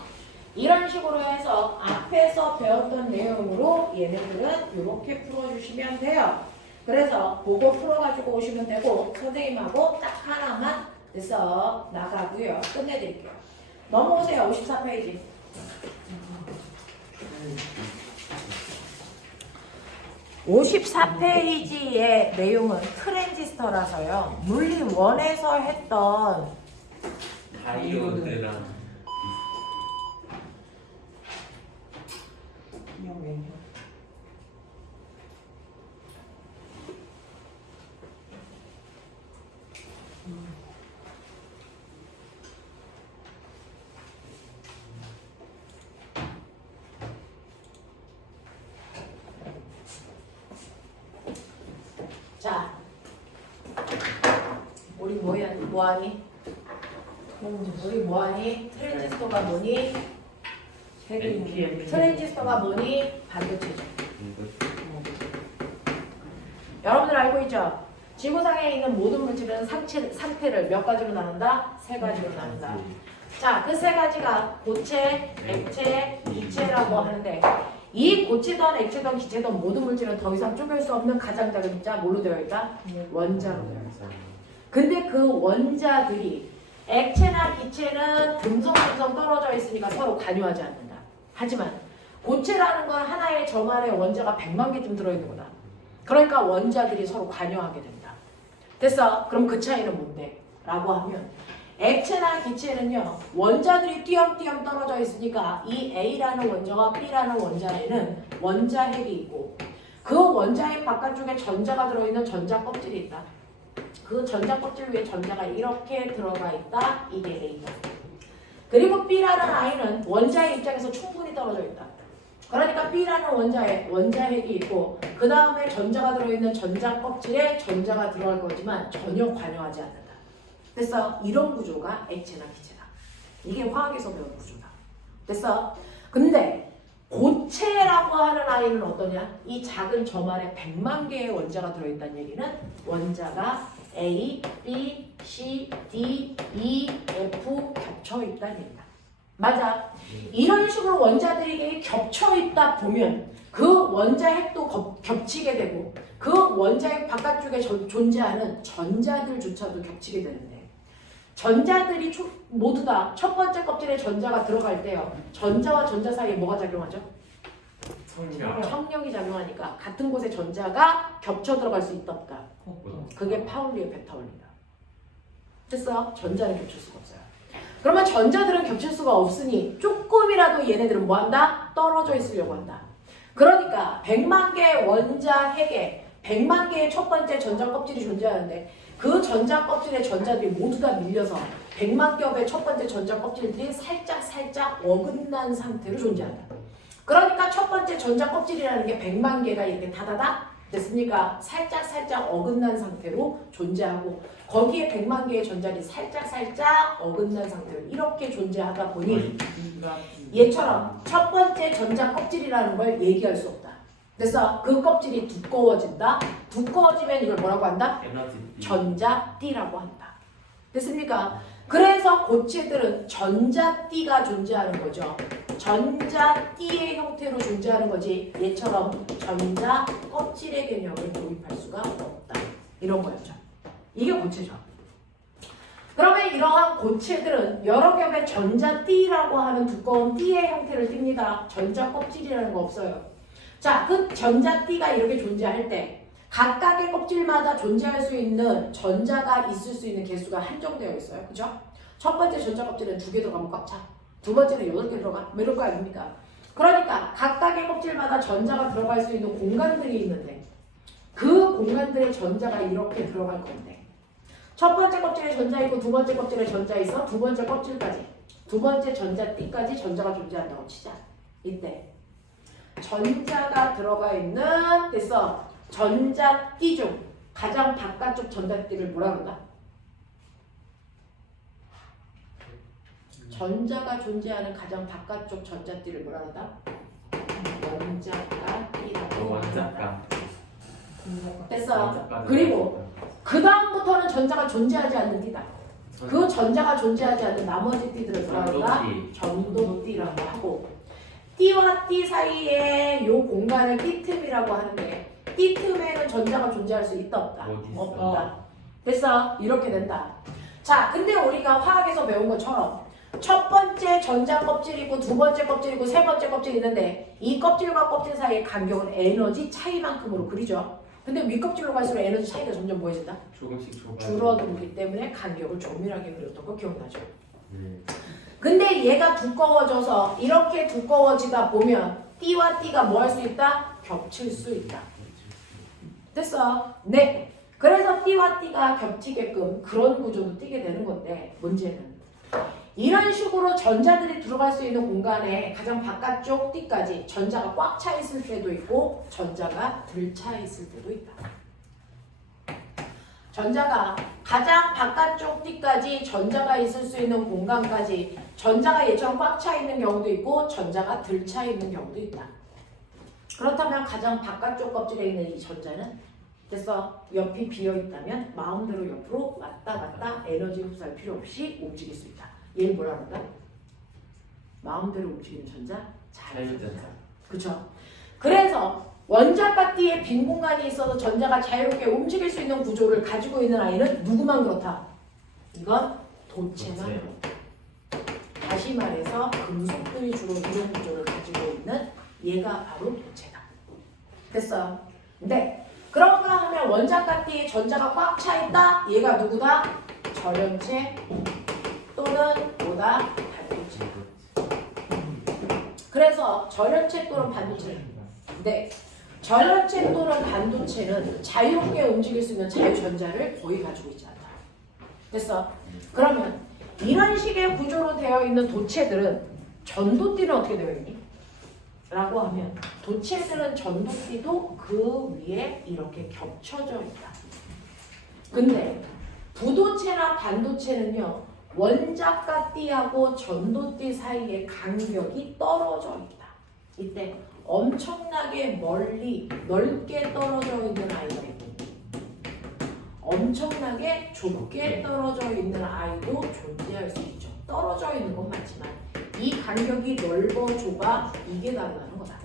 이런 식으로 해서 앞에서 배웠던 내용으로 얘네들은 이렇게 풀어주시면 돼요. 그래서 보고 풀어가지고 오시면 되고 선생님하고 딱 하나만 돼서 나가고요. 끝내드릴게요. 넘어오세요. 54페이지. 54페이지의 내용은 트랜지스터라서요. 물리 1에서 했던 다이오드랑 자, 우리 뭐하니? 우리 뭐하니? 트랜지스터가 뭐니? NPN. 트랜지스터가 뭐니? 반도체죠. 여러분들 알고 있죠? 지구상에 있는 모든 물질은 상태를 몇 가지로 나눈다? 세 가지로 나눈다. 자, 그 세 가지가 고체, 액체, 기체라고 하는데 이 고체든 액체든 기체든 모든 물질은 더 이상 쪼갤 수 없는 가장 작은 입자 뭘로 되어 있다? 원자로 되어 있다. 근데 그 원자들이 액체나 기체는 듬성듬성 떨어져 있으니까 서로 관여하지 않는다. 하지만 고체라는 건 하나의 점 안에 원자가 100만 개쯤 들어있는 거다. 그러니까 원자들이 서로 관여하게 된다. 됐어? 그럼 그 차이는 뭔데? 라고 하면 액체나 기체는요. 원자들이 띄엄띄엄 떨어져 있으니까 이 A라는 원자와 B라는 원자에는 원자핵이 있고 그 원자핵 바깥쪽에 전자가 들어있는 전자 껍질이 있다. 그 전자 껍질 위에 전자가 이렇게 들어가 있다. 이게 A다. 그리고 B라는 아이는 원자의 입장에서 충분히 떨어져 있다. 그러니까 B라는 원자핵이 있고 그 다음에 전자가 들어있는 전자 껍질에 전자가 들어갈 거지만 전혀 관여하지 않는다. 됐어? 이런 구조가 액체나 기체다. 이게 화학에서 배운 구조다. 됐어? 근데 고체라고 하는 아이는 어떠냐? 이 작은 점 안에 100만 개의 원자가 들어있다는 얘기는 원자가 A, B, C, D, E, F 겹쳐 있다는 얘기다. 맞아. 이런 식으로 원자들이 겹쳐 있다 보면 그 원자핵도 겹치게 되고 그 원자핵 바깥쪽에 존재하는 전자들조차도 겹치게 되는데 전자들이 모두 다 첫 번째 껍질에 전자가 들어갈 때요. 전자와 전자 사이에 뭐가 작용하죠? 성령. 청력이 작용하니까 같은 곳에 전자가 겹쳐 들어갈 수 있다 없다. 그게 파울리의 베타 원리다. 됐어? 전자는 겹칠 수가 없어요. 그러면 전자들은 겹칠 수가 없으니 조금이라도 얘네들은 뭐한다? 떨어져 있으려고 한다. 그러니까 100만 개의 원자핵에 100만 개의 첫 번째 전자 껍질이 존재하는데 그 전자 껍질의 전자들이 모두 다 밀려서 100만 겹의 첫 번째 전자 껍질들이 살짝 어긋난 상태로 존재한다. 그러니까 첫 번째 전자 껍질이라는 게 100만 개가 이렇게 다다닥 됐습니까? 살짝 어긋난 상태로 존재하고 거기에 100만 개의 전자들이 살짝 어긋난 상태로 이렇게 존재하다 보니 얘처럼 첫 번째 전자 껍질이라는 걸 얘기할 수 없다. 그래서 그 껍질이 두꺼워진다. 두꺼워지면 이걸 뭐라고 한다? 에너지. 전자띠라고 한다. 됐습니까? 그래서 고체들은 전자띠가 존재하는 거죠. 전자띠의 형태로 존재하는 거지 얘처럼 전자 껍질의 개념을 도입할 수가 없다. 이런 거였죠. 이게 고체죠. 그러면 이러한 고체들은 여러 겹의 전자띠라고 하는 두꺼운 띠의 형태를 띱니다. 전자 껍질이라는 거 없어요. 자, 그 전자띠가 이렇게 존재할 때 각각의 껍질마다 존재할 수 있는 전자가 있을 수 있는 개수가 한정되어 있어요. 그죠? 첫 번째 전자 껍질은 2개 들어가면 꽉 차. 두 번째는 8개 들어가. 뭐 이럴 거 아닙니까? 그러니까 각각의 껍질마다 전자가 들어갈 수 있는 공간들이 있는데 그 공간들의 전자가 이렇게 들어갈 건데 첫 번째 껍질에 전자 있고 두 번째 껍질에 전자 있어. 두 번째 껍질까지 두 번째 전자띠까지 전자가 존재한다고 치자. 이때 전자가 들어가 있는 됐어. 전자띠 중 가장 바깥쪽 전자띠를 뭐라 그런다? 전자가 존재하는 가장 바깥쪽 전자띠를 뭐라 그런다? 원자가띠라고 원자가. 됐어. 그리고 그 다음부터는 전자가 존재하지 않는 띠다. 그 전자가 존재하지 않는 나머지 띠들을 뭐라 그런다? 전도띠라고 하고 띠와 띠 사이에 요 공간을 띠틈이라고 하는데 띠틈에는 전자가 존재할 수 있다 없다? 없다. 됐어? 이렇게 된다. 자, 근데 우리가 화학에서 배운 것처럼 첫 번째 전자 껍질이고 두 번째 껍질이고 세 번째 껍질이 있는데 이 껍질과 껍질 사이의 간격은 에너지 차이만큼으로 그리죠. 근데 윗껍질로 갈수록 에너지 차이가 점점 뭐해진다? 조금씩 줄어들기 때문에 간격을 조밀하게 그렸던 거 기억나죠? 네. 근데 얘가 두꺼워져서 이렇게 두꺼워지다 보면 띠와 띠가 뭐 할 수 있다? 겹칠 수 있다. 됐어? 네. 그래서 띠와 띠가 겹치게끔 그런 구조도 띠게 되는 건데 문제는 이런 식으로 전자들이 들어갈 수 있는 공간에 가장 바깥쪽 띠까지 전자가 꽉 차 있을 때도 있고 전자가 들 차 있을 때도 있다. 전자가 가장 바깥쪽 띠까지 전자가 있을 수 있는 공간까지 전자가 얘처럼 꽉 차 있는 경우도 있고 전자가 들 차 있는 경우도 있다. 그렇다면 가장 바깥쪽 껍질에 있는 이 전자는 그래서 옆이 비어있다면 마음대로 옆으로 왔다 갔다 에너지 흡수할 필요 없이 움직일 수 있다. 얘는 뭐라 그런다? 마음대로 움직이는 전자? 자유전자. 그쵸? 그래서 원자과 띠에 빈 공간이 있어서 전자가 자유롭게 움직일 수 있는 구조를 가지고 있는 아이는 누구만 그렇다? 이건 도체만 그렇다. 다시 말해서 금속들이 주로 이런 구조를 가지고 있는 얘가 바로 도체다. 됐어요? 네. 그런가 하면 원자과 띠에 전자가 꽉 차 있다? 얘가 누구다? 절연체 또는 뭐다? 반도체. 그래서 절연체 또는 반도체. 네. 절연체 또는 반도체는 자유롭게 움직일 수 있는 자유전자를 거의 가지고 있지 않다. 됐어? 그러면 이런 식의 구조로 되어 있는 도체들은 전도띠는 어떻게 되어 있니? 라고 하면 도체들은 전도띠도 그 위에 이렇게 겹쳐져 있다. 근데 부도체나 반도체는요. 원자과 띠하고 전도띠 사이의 간격이 떨어져 있다. 이때 엄청나게 멀리 넓게 떨어져 있는 아이가 있고 엄청나게 좁게 떨어져 있는 아이도 존재할 수 있죠. 떨어져 있는 건 맞지만 이 간격이 넓어 좁아 이게 다르다는 거다.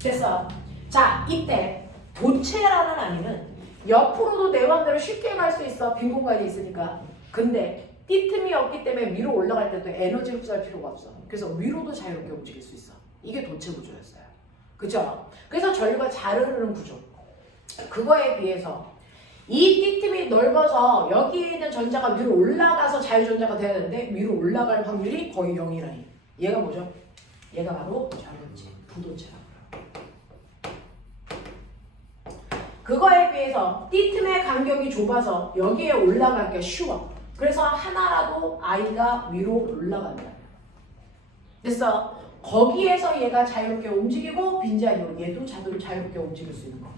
됐어. 자, 이때 도체라는 아이는 옆으로도 내 맘대로 쉽게 갈 수 있어. 빈 공간이 있으니까. 근데 띠틈이 없기 때문에 위로 올라갈 때도 에너지 흡수할 필요가 없어. 그래서 위로도 자유롭게 움직일 수 있어. 이게 도체 구조였어요. 그죠? 그래서 전류가 잘 흐르는 구조. 그거에 비해서 이 띠틈이 넓어서 여기에 있는 전자가 위로 올라가서 자유전자가 돼야 되는데 위로 올라갈 확률이 거의 0이라니. 얘가 뭐죠? 얘가 바로 전류체, 부도체라고요. 그거에 비해서 띠틈의 간격이 좁아서 여기에 올라가기가 쉬워. 그래서 하나라도 아이가 위로 올라간다. 됐어? 거기에서 얘가 자유롭게 움직이고 빈자리로 얘도 자유롭게 움직일 수 있는 거.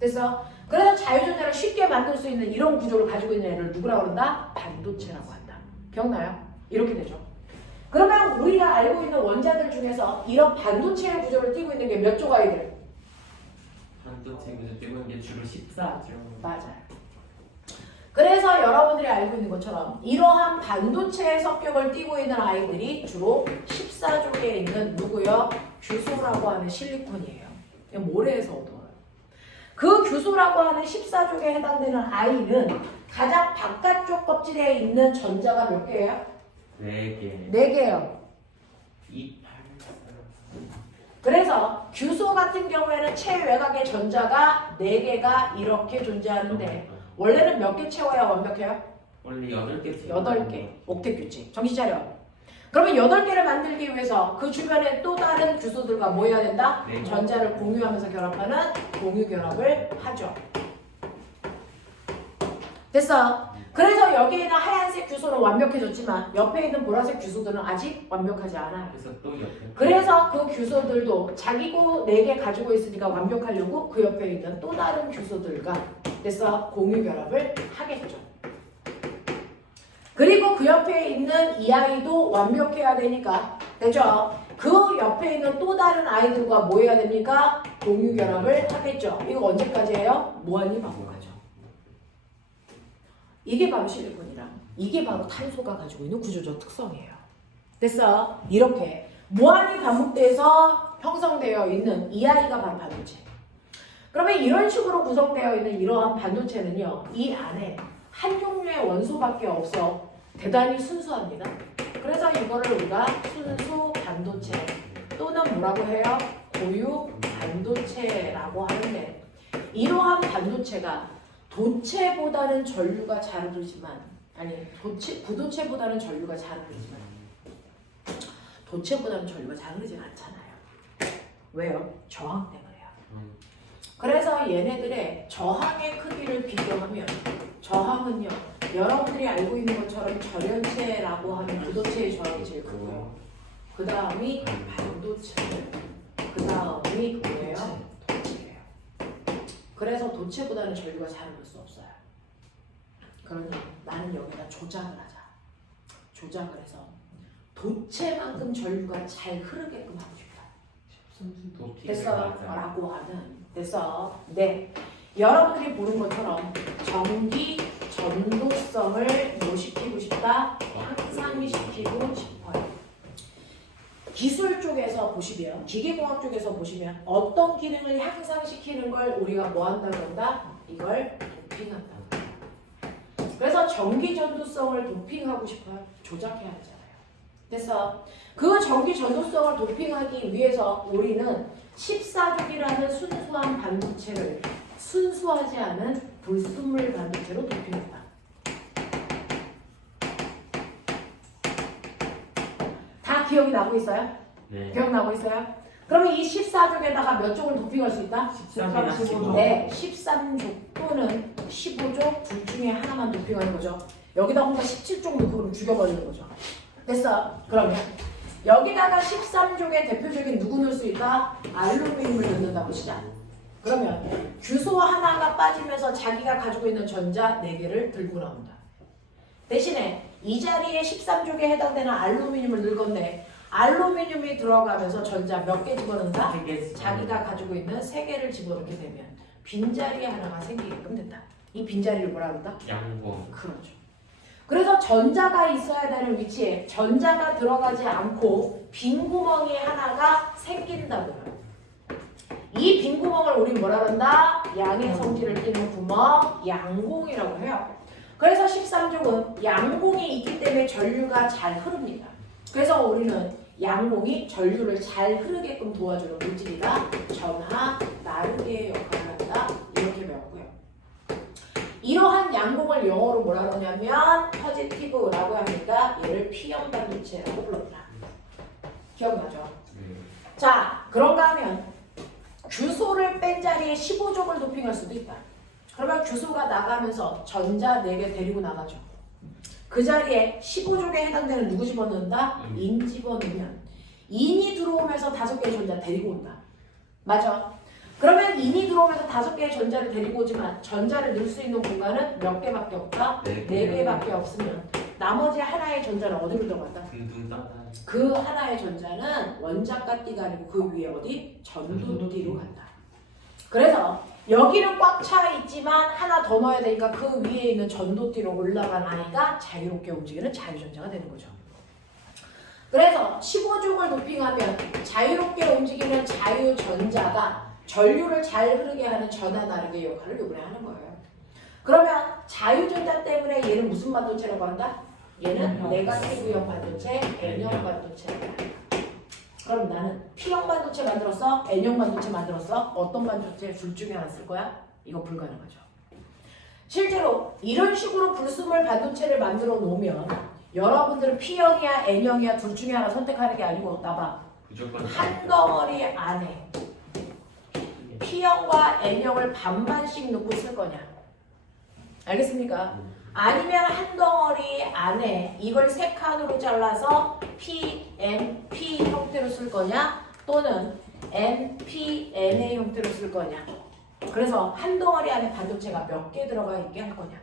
됐어? 그래서 자유전자를 쉽게 만들 수 있는 이런 구조를 가지고 있는 애를 누구라고 그런다? 반도체라고 한다. 기억나요? 이렇게 되죠. 그러면 우리가 알고 있는 원자들 중에서 이런 반도체의 구조를 띠고 있는 게 몇 쪽 아이들? 반도체 구조 띄고 있는 게 주로 14죠. 맞아요. 그래서 여러분들이 알고 있는 것처럼 이러한 반도체의 성격을 띠고 있는 아이들이 주로 14족에 있는 누구요? 규소라고 하는 실리콘이에요. 모래에서 얻어요. 그 규소라고 하는 14족에 해당되는 아이는 가장 바깥쪽 껍질에 있는 전자가 몇 개예요? 4개. 4개예요. 2, 8. 그래서 규소 같은 경우에는 최외곽의 전자가 4개가 이렇게 존재하는데 원래는 몇 개 채워야 완벽해요? 원래 8개. 8개. 옥텟 규칙. 정신 차려. 그러면 8개를 만들기 위해서 그 주변에 또 다른 규소들과 뭐 해야 된다? 네. 전자를 공유하면서 결합하는 공유 결합을 하죠. 됐어. 그래서 여기에 있는 하얀색 규소는 완벽해졌지만 옆에 있는 보라색 규소들은 아직 완벽하지 않아요. 그래서 또 옆에. 그래서 그 규소들도 자기고 4개 가지고 있으니까 완벽하려고 그 옆에 있는 또 다른 규소들과 됐어? 공유 결합을 하겠죠. 그리고 그 옆에 있는 이 아이도 완벽해야 되니까 됐죠? 그 옆에 있는 또 다른 아이들과 뭐 해야 됩니까? 공유 결합을 하겠죠. 이거 언제까지예요? 무한히 반복하죠. 이게 바로 실리콘이랑 이게 바로 탄소가 가지고 있는 구조적 특성이에요. 됐어? 이렇게 무한히 반복돼서 형성되어 있는 이 아이가 바로 반도체. 그러면 이런 식으로 구성되어 있는 이러한 반도체는요, 이 안에 한 종류의 원소밖에 없어. 대단히 순수합니다. 그래서 이거를 우리가 순수 반도체 또는 뭐라고 해요? 고유 반도체라고 하는데, 이러한 반도체가 도체보다는 전류가 잘 흐르지만, 아니 부도체보다는 전류가 잘 흐르지만 도체보다는 전류가 잘 흐르진 않잖아요. 왜요? 저항 때문에요. 그래서 얘네들의 저항의 크기를 비교하면 저항은요, 여러분들이 알고 있는 것처럼 절연체라고 하는 부도체의 저항이 제일 크고요. 그 다음이 반도체, 그 다음이 뭐예요? 도체예요. 그래서 도체보다는 전류가 잘 흐를 수 없어요. 그러니 나는 여기다 조작을 하자. 조작을 해서 도체만큼 전류가 잘 흐르게끔 하고 싶다. 됐어? 라고 하는. 됐어? 네. 여러분들이 보는 것처럼 전기 전도성을 뭐 시키고 싶다? 향상시키고 싶어요. 기술 쪽에서 보시면, 기계공학 쪽에서 보시면 어떤 기능을 향상시키는 걸 우리가 뭐 한다고 한다? 이걸 도핑한다. 그래서 전기 전도성을 도핑하고 싶어요. 조작해야 하잖아요. 됐어? 그 전기 전도성을 도핑하기 위해서 우리는 14족이라는 순수한 반도체를 순수하지 않은 불순물 반도체로 도핑한다. 다 기억이 나고 있어요? 네. 기억나고 있어요? 그러면 이 14족에다가 몇 족을 도핑할 수 있다? 13이나 15족. 네, 13족 또는 15족 둘 중에 하나만 도핑하는 거죠. 여기다 혼자 17족 넣고 그럼 죽여버리는 거죠. 됐어? 그러면 여기다가 13족의 대표적인 누구 넣을 수 있다? 알루미늄을 넣는다고 시작. 그러면 규소 하나가 빠지면서 자기가 가지고 있는 전자 4개를 들고 나온다. 대신에 이 자리에 13족에 해당되는 알루미늄을 넣을 건데 알루미늄이 들어가면서 전자 몇 개 집어넣는다? 3개. 자기가 가지고 있는 3개를 집어넣게 되면 빈자리 하나가 생기게끔 된다. 이 빈자리를 뭐라 그런다? 양분. 그렇죠. 그래서 전자가 있어야 되는 위치에 전자가 들어가지 않고 빈 구멍이 하나가 생긴다고요. 이 빈 구멍을 우리 뭐라 그런다? 양의 성질을 띠는 구멍, 양공이라고 해요. 그래서 13종은 양공이 있기 때문에 전류가 잘 흐릅니다. 그래서 우리는 양공이 전류를 잘 흐르게끔 도와주는 물질이다. 전하, 나르게의 역할을 한다. 이렇게 배웠고요. 이러한 양공을 영어로 뭐라 그러냐면 퍼지티브라고 하니까 얘를 P형 반도체라고 불렀다. 기억나죠? 네. 자, 그런가 하면 규소를 뺀 자리에 15족을 도핑할 수도 있다. 그러면 규소가 나가면서 전자 4개 데리고 나가죠. 그 자리에 15족에 해당되는 누구 집어넣는다? 인 집어넣으면 인이 들어오면서 5개의 전자 데리고 온다. 맞아? 그러면 인이 들어오면서 5개의 전자를 데리고 오지만 전자를 넣을 수 있는 공간은 몇 개밖에 없다? 4개밖에 없으면 나머지 하나의 전자는 어디로 들어간다? 둥둥 따다. 그 하나의 전자는 원자가 띠가 아니고 그 위에 어디? 전도띠로 간다. 그래서 여기는 꽉 차 있지만 하나 더 넣어야 되니까 그 위에 있는 전도띠로 올라간 아이가 자유롭게 움직이는 자유전자가 되는 거죠. 그래서 15족을 도핑하면 자유롭게 움직이는 자유전자가 전류를 잘 흐르게 하는 전하 나르게 역할을 요번에 하는 거예요. 그러면 자유전자 때문에 얘는 무슨 반도체라고 한다? 얘는 네가티브형 반도체, N형 반도체라고 한다. 그럼 나는 P형 반도체 만들었어? N형 반도체 만들었어? 어떤 반도체 둘 중에 하나 쓸 거야? 이거 불가능하죠. 실제로 이런 식으로 불순물 반도체를 만들어 놓으면 여러분들은 P형이야 N형이야 둘 중에 하나 선택하는 게 아니고 나봐. 무조건 한 덩어리 안에 P형과 N형을 반반씩 넣고 쓸 거냐? 알겠습니까? 아니면 한 덩어리 안에 이걸 3칸으로 잘라서 P, N, P 형태로 쓸 거냐? 또는 N, P, N의 형태로 쓸 거냐? 그래서 한 덩어리 안에 반도체가 몇 개 들어가 있게 할 거냐?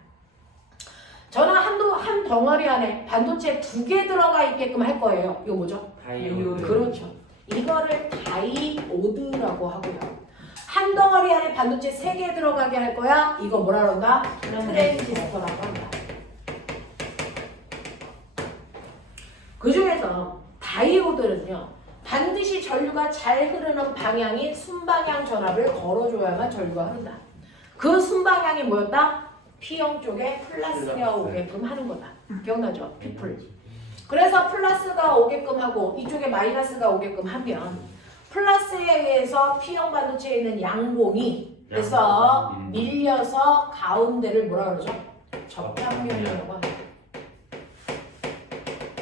저는 한 덩어리 안에 반도체 2개 들어가 있게끔 할 거예요. 이거 뭐죠? 다이오드. 그렇죠. 이거를 다이오드라고 하고요. 한 덩어리 안에 반도체 3개 들어가게 할 거야. 이거 뭐라 그런다? 트랜지스터라고 한다. 그 중에서 다이오드는요. 반드시 전류가 잘 흐르는 방향이 순방향 전압을 걸어줘야만 전류가 흐른다. 그 순방향이 뭐였다? P형 쪽에 플러스가 오게끔 하는 거다. 기억나죠? P풀. 그래서 플러스가 오게끔 하고 이쪽에 마이너스가 오게끔 하면 플러스에 의해서 P형 반도체에 있는 양공이 그래서 밀려서 가운데를 뭐라 그러죠? 접합면이라고 합니다.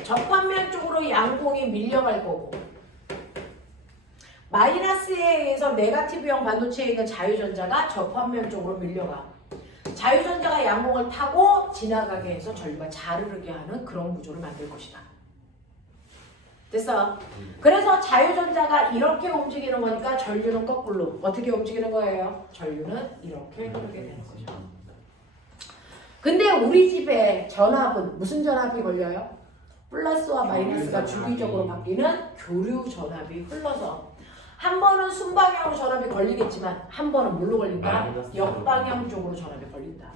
접합면 쪽으로 양공이 밀려갈 거고 마이너스에 의해서 네가티브형 반도체에 있는 자유전자가 접합면 쪽으로 밀려가. 자유전자가 양공을 타고 지나가게 해서 전류가 잘 흐르게 하는 그런 구조를 만들 것이다. 됐어? 그래서 자유전자가 이렇게 움직이는 거니까 전류는 거꾸로 어떻게 움직이는 거예요? 전류는 이렇게 흐르게 되는 거죠. 근데 우리 집에 전압은 무슨 전압이 걸려요? 플러스와 마이너스가 주기적으로 바뀌는 교류 전압이 흘러서 한 번은 순방향으로 전압이 걸리겠지만 한 번은 뭘로 걸린다? 역방향 쪽으로 전압이 걸린다.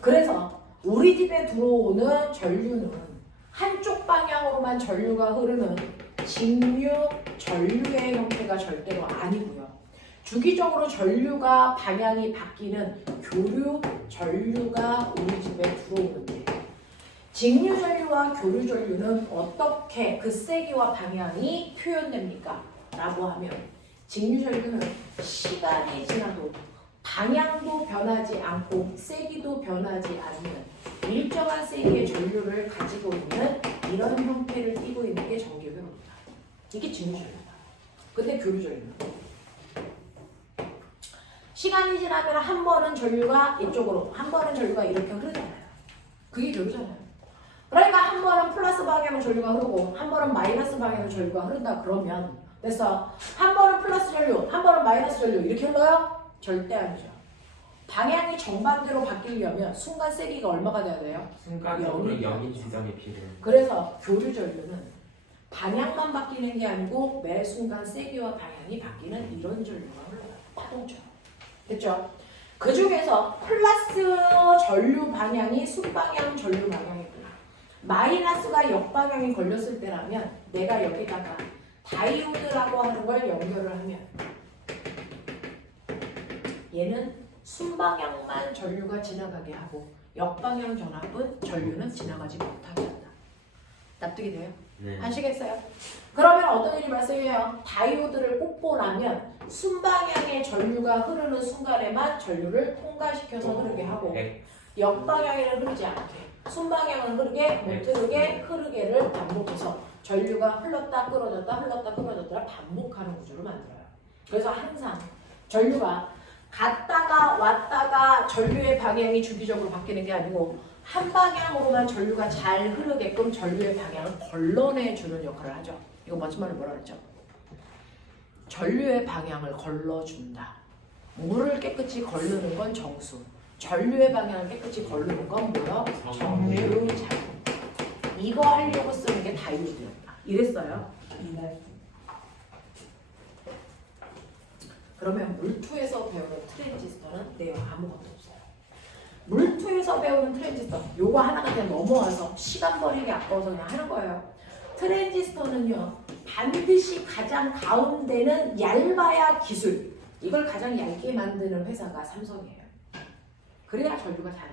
그래서 우리 집에 들어오는 전류는 한쪽 방향으로만 전류가 흐르는 직류 전류의 형태가 절대로 아니고요. 주기적으로 전류가 방향이 바뀌는 교류 전류가 우리 집에 들어오는데 직류 전류와 교류 전류는 어떻게 그 세기와 방향이 표현됩니까? 라고 하면 직류 전류는 시간이 지나도 방향도 변하지 않고 세기도 변하지 않는 일정한 세기의 전류를 가지고 있는 이런 형태를 띠고 있는 게 전기회로입니다. 이게 직류 전류다. 근데 교류 전류는 시간이 지나면 한 번은 전류가 이쪽으로 한 번은 전류가 이렇게 흐르잖아요. 그게 교류잖아요. 그러니까 한 번은 플러스 방향으로 전류가 흐르고 한 번은 마이너스 방향으로 전류가 흐른다 그러면 됐어. 한 번은 플러스 전류, 한 번은 마이너스 전류 이렇게 흘러요? 절대 아니죠. 방향이 정반대로 바뀌려면 순간 세기가 얼마가 돼야 돼요? 순간적으로 영인 지점이 필요해요. 그래서 교류 전류는 방향만 바뀌는 게 아니고 매 순간 세기와 방향이 바뀌는 이런 전류가 흘러요. 파동처럼. 됐죠? 그 중에서 플러스 전류 방향이 순방향 전류 방향이구나. 마이너스가 역방향이 걸렸을 때라면 내가 여기다가 다이오드라고 하는 걸 연결을 하면 얘는 순방향만 전류가 지나가게 하고 역방향 전압은 전류는 지나가지 못하게 한다. 납득이 돼요? 네. 아시겠어요? 그러면 어떤 일이 발생해요? 다이오드를 꽂고 나면 순방향의 전류가 흐르는 순간에만 전류를 통과시켜서 흐르게 하고 역방향에는 흐르지 않게 순방향은 흐르게 못 흐르게를 반복해서 전류가 흘렀다 끌어졌다 흘렀다 끌어졌다 반복하는 구조를 만들어요. 그래서 항상 전류가 갔다가 왔다가 전류의 방향이 주기적으로 바뀌는 게 아니고 한 방향으로만 전류가 잘 흐르게끔 전류의 방향을 걸러내주는 역할을 하죠. 이거 멋진 말로 뭐라 그랬죠? 전류의 방향을 걸러준다. 물을 깨끗이 걸르는 건 정수. 전류의 방향을 깨끗이 걸르는 건 뭐요? 정류 자유. 이거 하려고 쓰는 게 다이오드였다. 이랬어요. 네. 그러면 물투에서 배우는 트랜지스터는 내용 아무것도 없어요. 물투에서 배우는 트랜지스터 요거 하나가 그냥 넘어와서 시간 버리기 아까워서 그냥 하는 거예요. 트랜지스터는요 반드시 가장 가운데는 얇아야 기술. 이걸 가장 얇게 만드는 회사가 삼성이에요. 그래야 전류가 잘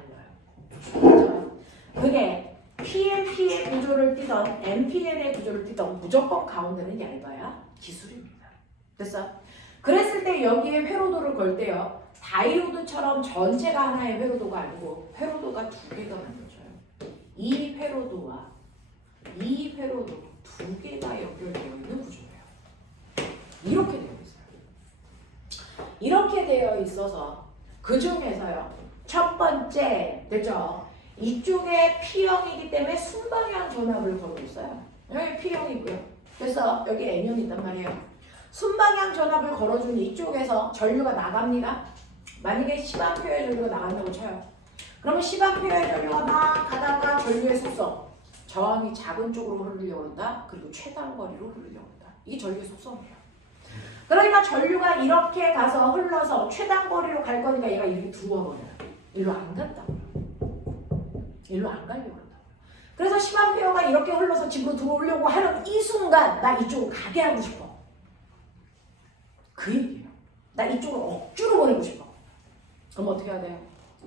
흘러요. 그게 PNP의 구조를 띠던 NPN의 구조를 띠던 무조건 가운데는 얇아야 기술입니다. 됐어? 그랬을 때 여기에 회로도를 걸 때요. 다이오드처럼 전체가 하나의 회로도가 아니고 회로도가 두 개가 만들어져요. 이 회로도와 이 회로도 두 개가 연결되어 있는 구조예요. 이렇게 되어 있어요. 이렇게 되어 있어서 그 중에서요. 첫 번째 됐죠? 이쪽에 P형이기 때문에 순방향 전압을 걸고 있어요. 여기 P형이고요. 그래서 여기 N형이 있단 말이에요. 순방향 전압을 걸어준 이쪽에서 전류가 나갑니다. 만약에 10A의 전류가 나간다고 쳐요. 그러면 10A의 전류가 막 가다가 전류의 속성 저항이 작은 쪽으로 흐르려고 한다. 그리고 최단거리로 흐르려고 한다. 이게 전류의 속성이에요. 그러니까 전류가 이렇게 가서 흘러서 최단거리로 갈 거니까 얘가 이렇게 두어버려요. 일로 안 간다고요. 일로 안 가려고 한다고요. 그래서 10A가 이렇게 흘러서 집으로 들어오려고 하는 이 순간 나 이쪽으로 가게 하고 싶어. 그 얘기예요. 나 이쪽으로 억지로 보내고 싶어. 그럼 어떻게 해야 돼요?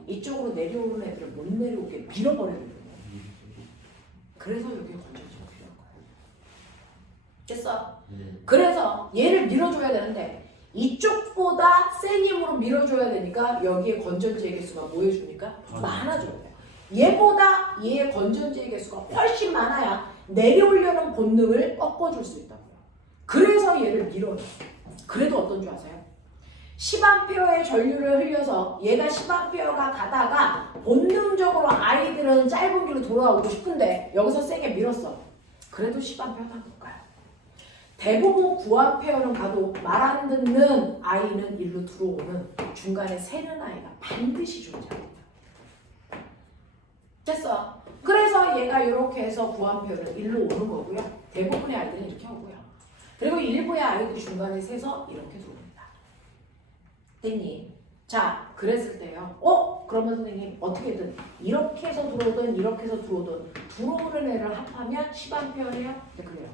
이쪽으로 내려오는 애들을 못 내려오게 밀어버려야 돼요. 그래서 여기에 건전지가 필요한 거예요. 됐어? 그래서 얘를 밀어줘야 되는데 이쪽보다 센 힘으로 밀어줘야 되니까 여기에 건전지의 개수가 뭐 해줍니까? 많아져야 돼요. 얘보다 얘의 건전지의 개수가 훨씬 많아야 내려오려는 본능을 꺾어줄 수 있다고요. 그래서 얘를 밀어요. 그래도 어떤 줄 아세요? 10A의 전류를 흘려서 얘가 10A가 가다가 본능적으로 아이들은 짧은 길로 돌아오고 싶은데 여기서 세게 밀었어. 그래도 10A는 못 가요. 대부분 9A는 가도 말 안 듣는 아이는 일로 들어오는 중간에 새는 아이가 반드시 존재합니다. 됐어. 그래서 얘가 이렇게 해서 9A는 일로 오는 거고요. 대부분의 아이들은 이렇게 오고요. 그리고 일부의 아이들이 중간에 새서 이렇게 들어옵니다. 됐니? 자, 그랬을 때요. 그러면 선생님 어떻게든 이렇게 해서 들어오든 이렇게 해서 들어오든 들어오는 애를 합하면 10A예요? 네, 그래요.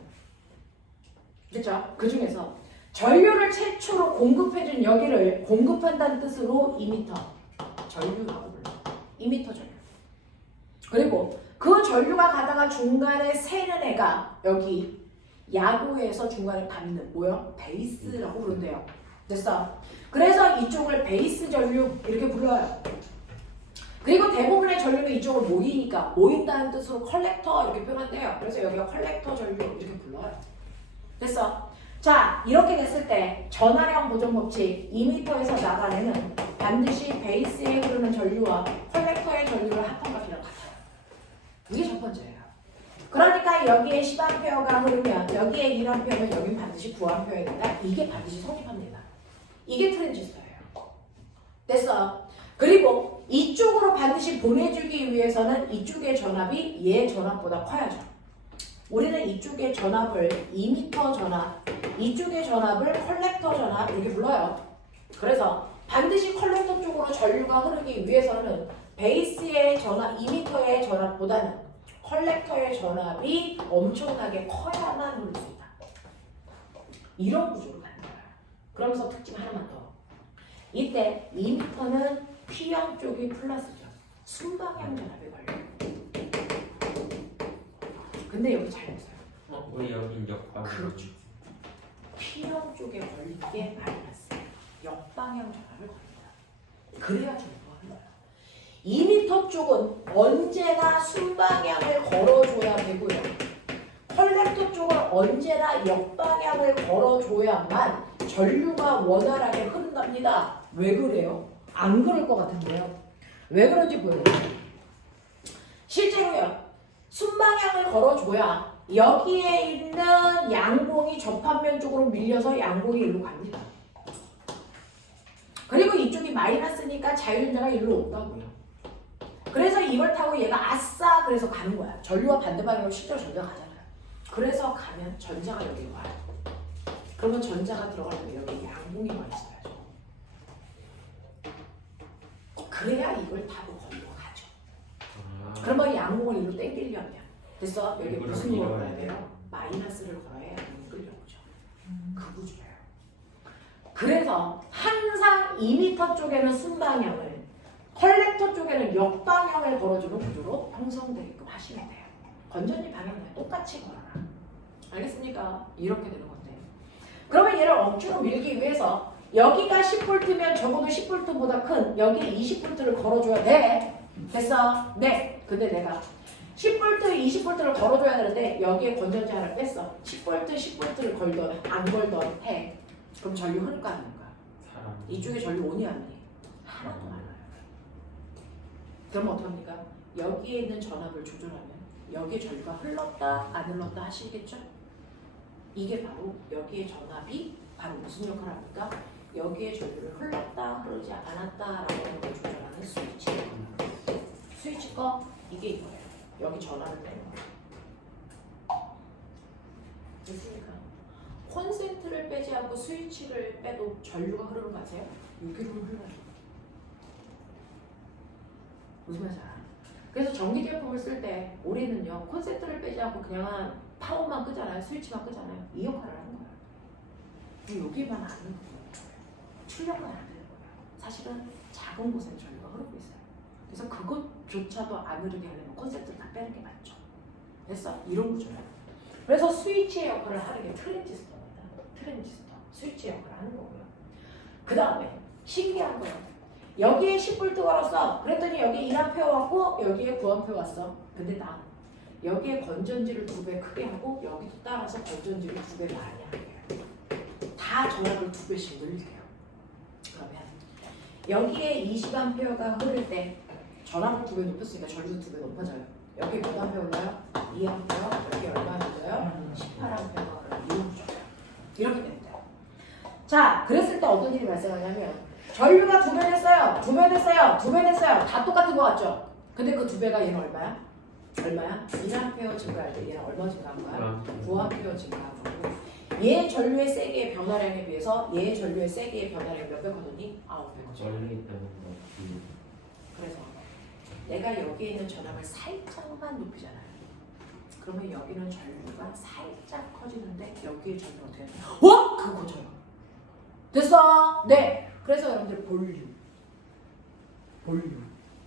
됐죠? 그 중에서 전류를 최초로 공급해준 여기를 공급한다는 뜻으로 2m 전류라고 불러요. 2m 전류. 그리고 그 전류가 가다가 중간에 새는 애가 여기 야구에서 중간에 밟는 뭐요? 베이스라고 부른대요. 됐어? 그래서 이쪽을 베이스 전류 이렇게 불러요. 그리고 대부분의 전류는 이쪽으로 모이니까 모인다는 뜻으로 컬렉터 이렇게 표현한대요. 그래서 여기가 컬렉터 전류 이렇게 불러요. 됐어? 자, 이렇게 됐을 때 전하량 보존 법칙 2m에서 나가내는 반드시 베이스에 흐르는 전류와 컬렉터의 전류를 합한 값이랑 같아요. 이게 첫 번째예요. 그러니까 여기에 10A가 흐르면 여기에 1A면 여긴 반드시 9A여야 된다. 이게 반드시 성립합니다. 이게 트랜지스터예요. 됐어? 그리고 이쪽으로 반드시 보내주기 위해서는 이쪽의 전압이 얘 전압보다 커야죠. 우리는 이쪽의 전압을 2m 전압, 이쪽의 전압을 컬렉터 전압 이렇게 불러요. 그래서 반드시 컬렉터 쪽으로 전류가 흐르기 위해서는 베이스의 전압 2m의 전압보다는 컬렉터의 전압이 엄청나게 커야만 흐를 수 있다. 이런 구조로 가는 거야. 그러면서 특징 하나만 더. 이때 2m는 P형 쪽이 플러스죠. 순방향 전압이 걸려. 근데 여기 잘 보세요. 우리 여긴 역방. 그렇죠. P형 쪽에 걸린 게 마이너스. 역방향 전압을 걸린다. 그래야 전도가 흘러요. 2m 쪽은 언제나 순방향을 걸어줘야 되고요. 컬렉터 쪽은 언제나 역방향을 걸어줘야만 전류가 원활하게 흐른답니다. 왜 그래요? 안 그럴 것 같은데요. 왜 그런지 보여드릴게요. 실제로요. 순방향을 걸어줘야 여기에 있는 양봉이 접합면 쪽으로 밀려서 양봉이 일로 갑니다. 그리고 이쪽이 마이너스니까 자유전자가 일로 온다고요. 그래서 이걸 타고 얘가 아싸 그래서 가는 거야. 전류와 반대 방향으로 실제로 전자가 가잖아요. 그래서 가면 전자가 여기 와요. 그러면 전자가 들어가려면 여기 양봉이 와 있어야죠. 그래야 이걸 타고 거기로 가죠. 그러면 양봉을 일로 땡기려면 됐어? 여기 무슨 걸 걸어야 돼요? 마이너스를 걸어야 양봉이 끌려오죠. 그 구조예요. 그래서 항상 2m 쪽에는 순방향을 컬렉터 쪽에는 역방향을 걸어주는 구조로 형성되게끔 하시면 돼요. 건전지 방향은 똑같이 걸어라. 알겠습니까? 이렇게 되는 건데. 그러면 얘를 억지로 밀기 위해서 여기가 10V면 적어도 10V보다 큰 여기에 20V를 걸어줘야 돼. 됐어? 네. 근데 내가 10V, 20V를 걸어줘야 되는데 여기에 건전지 하나 뺐어. 10V, 10V를 걸던 안 걸던 해. 그럼 전류 흐를까 안 흐를까? 이쪽에 전류 오니 안 오니? 하나도 안 와요. 그럼 어떡합니까? 여기에 있는 전압을 조절하면 여기에 전류가 흘렀다 안 흘렀다 하시겠죠? 이게 바로 여기에 전압이 바로 무슨 역할을 합니까? 여기에 전류를 흘렀다 흐르지 않았다라는 걸 조절하는 스위치. 스위치 거 이게 이거예요. 여기 전압을 빼는 거예요. 됐습니까? 콘센트를 빼지 않고 스위치를 빼도 전류가 흐르는 거 아세요? 여기로 흘러요. 무슨 말인지 알아? 그래서 전기 제품을 쓸 때 우리는요 콘센트를 빼지 않고 그냥 파워만 끄잖아요. 스위치만 끄잖아요. 이 역할을 하는 거예요. 여기만 안 흐르는 거예요. 출력만 안 되는 거예요. 사실은 작은 곳에 전류가 흐르고 있어요. 그래서 그것조차도 안 흐르게 하려면 콘센트를 다 빼는 게 맞죠. 됐어? 이런 구조예요. 그래서 스위치의 역할을 하는 게 트랜지스터입니다. 트랜지스터. 스위치의 역할을 하는 거고요. 그 다음에 신기한 거예요. 여기에 10V 걸었어. 그랬더니 여기 1A 왔고 여기에 9A 왔어. 근데 나 여기에 건전지를 2배 크게 하고 여기도 따라서 건전지를 2배 많이 할게요. 다 전압을 2배씩 늘릴게요. 그러면 여기에 20A가 흐를 때 전압을 2배 높였으니까 전류도 2배 높아져요. 여기 몇 A 올라요? 2A. 여기 얼마 올라요? 18A가 올라요. 이렇게 됩니다. 자, 그랬을 때 어떤 일이 발생하냐면 전류가 2배 됐어요. 2배 됐어요. 2배 됐어요. 다 똑같은 거 같죠? 근데 그 2배가 얘는 얼마야? 얼마야? 1A 증가할 때 얘는 얼마 증가한 거야? 9A 증가한 거고 얘 전류의 세기의 변화량에 비해서 얘 전류의 세기의 변화량이 몇 배 거든니? 9배 거죠. 원래 있다는 거. 그래서 내가 여기에 있는 전압을 살짝만 높이잖아요. 그러면 여기는 전류가 살짝 커지는데 여기에 전류가 어떻게 해요? 와! 그거 커져요. 됐어? 네. 그래서 여러분들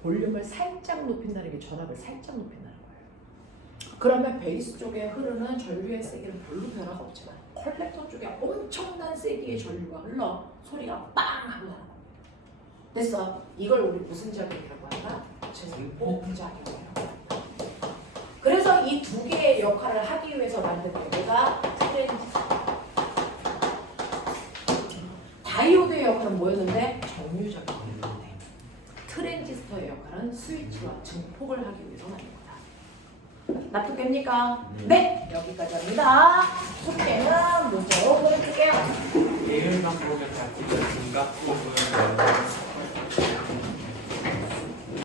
볼륨을 살짝 높인다는 게 전압을 살짝 높인다는 거예요. 그러면 베이스 쪽에 흐르는 전류의 세기는 별로 변화가 없지만 컬렉터 쪽에 엄청난 세기의 전류가 흘러 소리가 빵 하고 나는 겁니다. 됐어? 이걸 우리 무슨 작용이라고 할까? 증폭 작용이라고 합니다. 그래서 이 두 개의 역할을 하기 위해서 만든 얘가 트랜지스터. 다이오드의 역할은 뭐였는데? 정류작용이었는데 트랜지스터의 역할은 스위치와 증폭을 하기 위해서 만든 거다. 납득됩니까? 네! 여기까지 합니다. 숙제는 문제로 보여줄게요. 예율만 보면 다 지금 중각 부분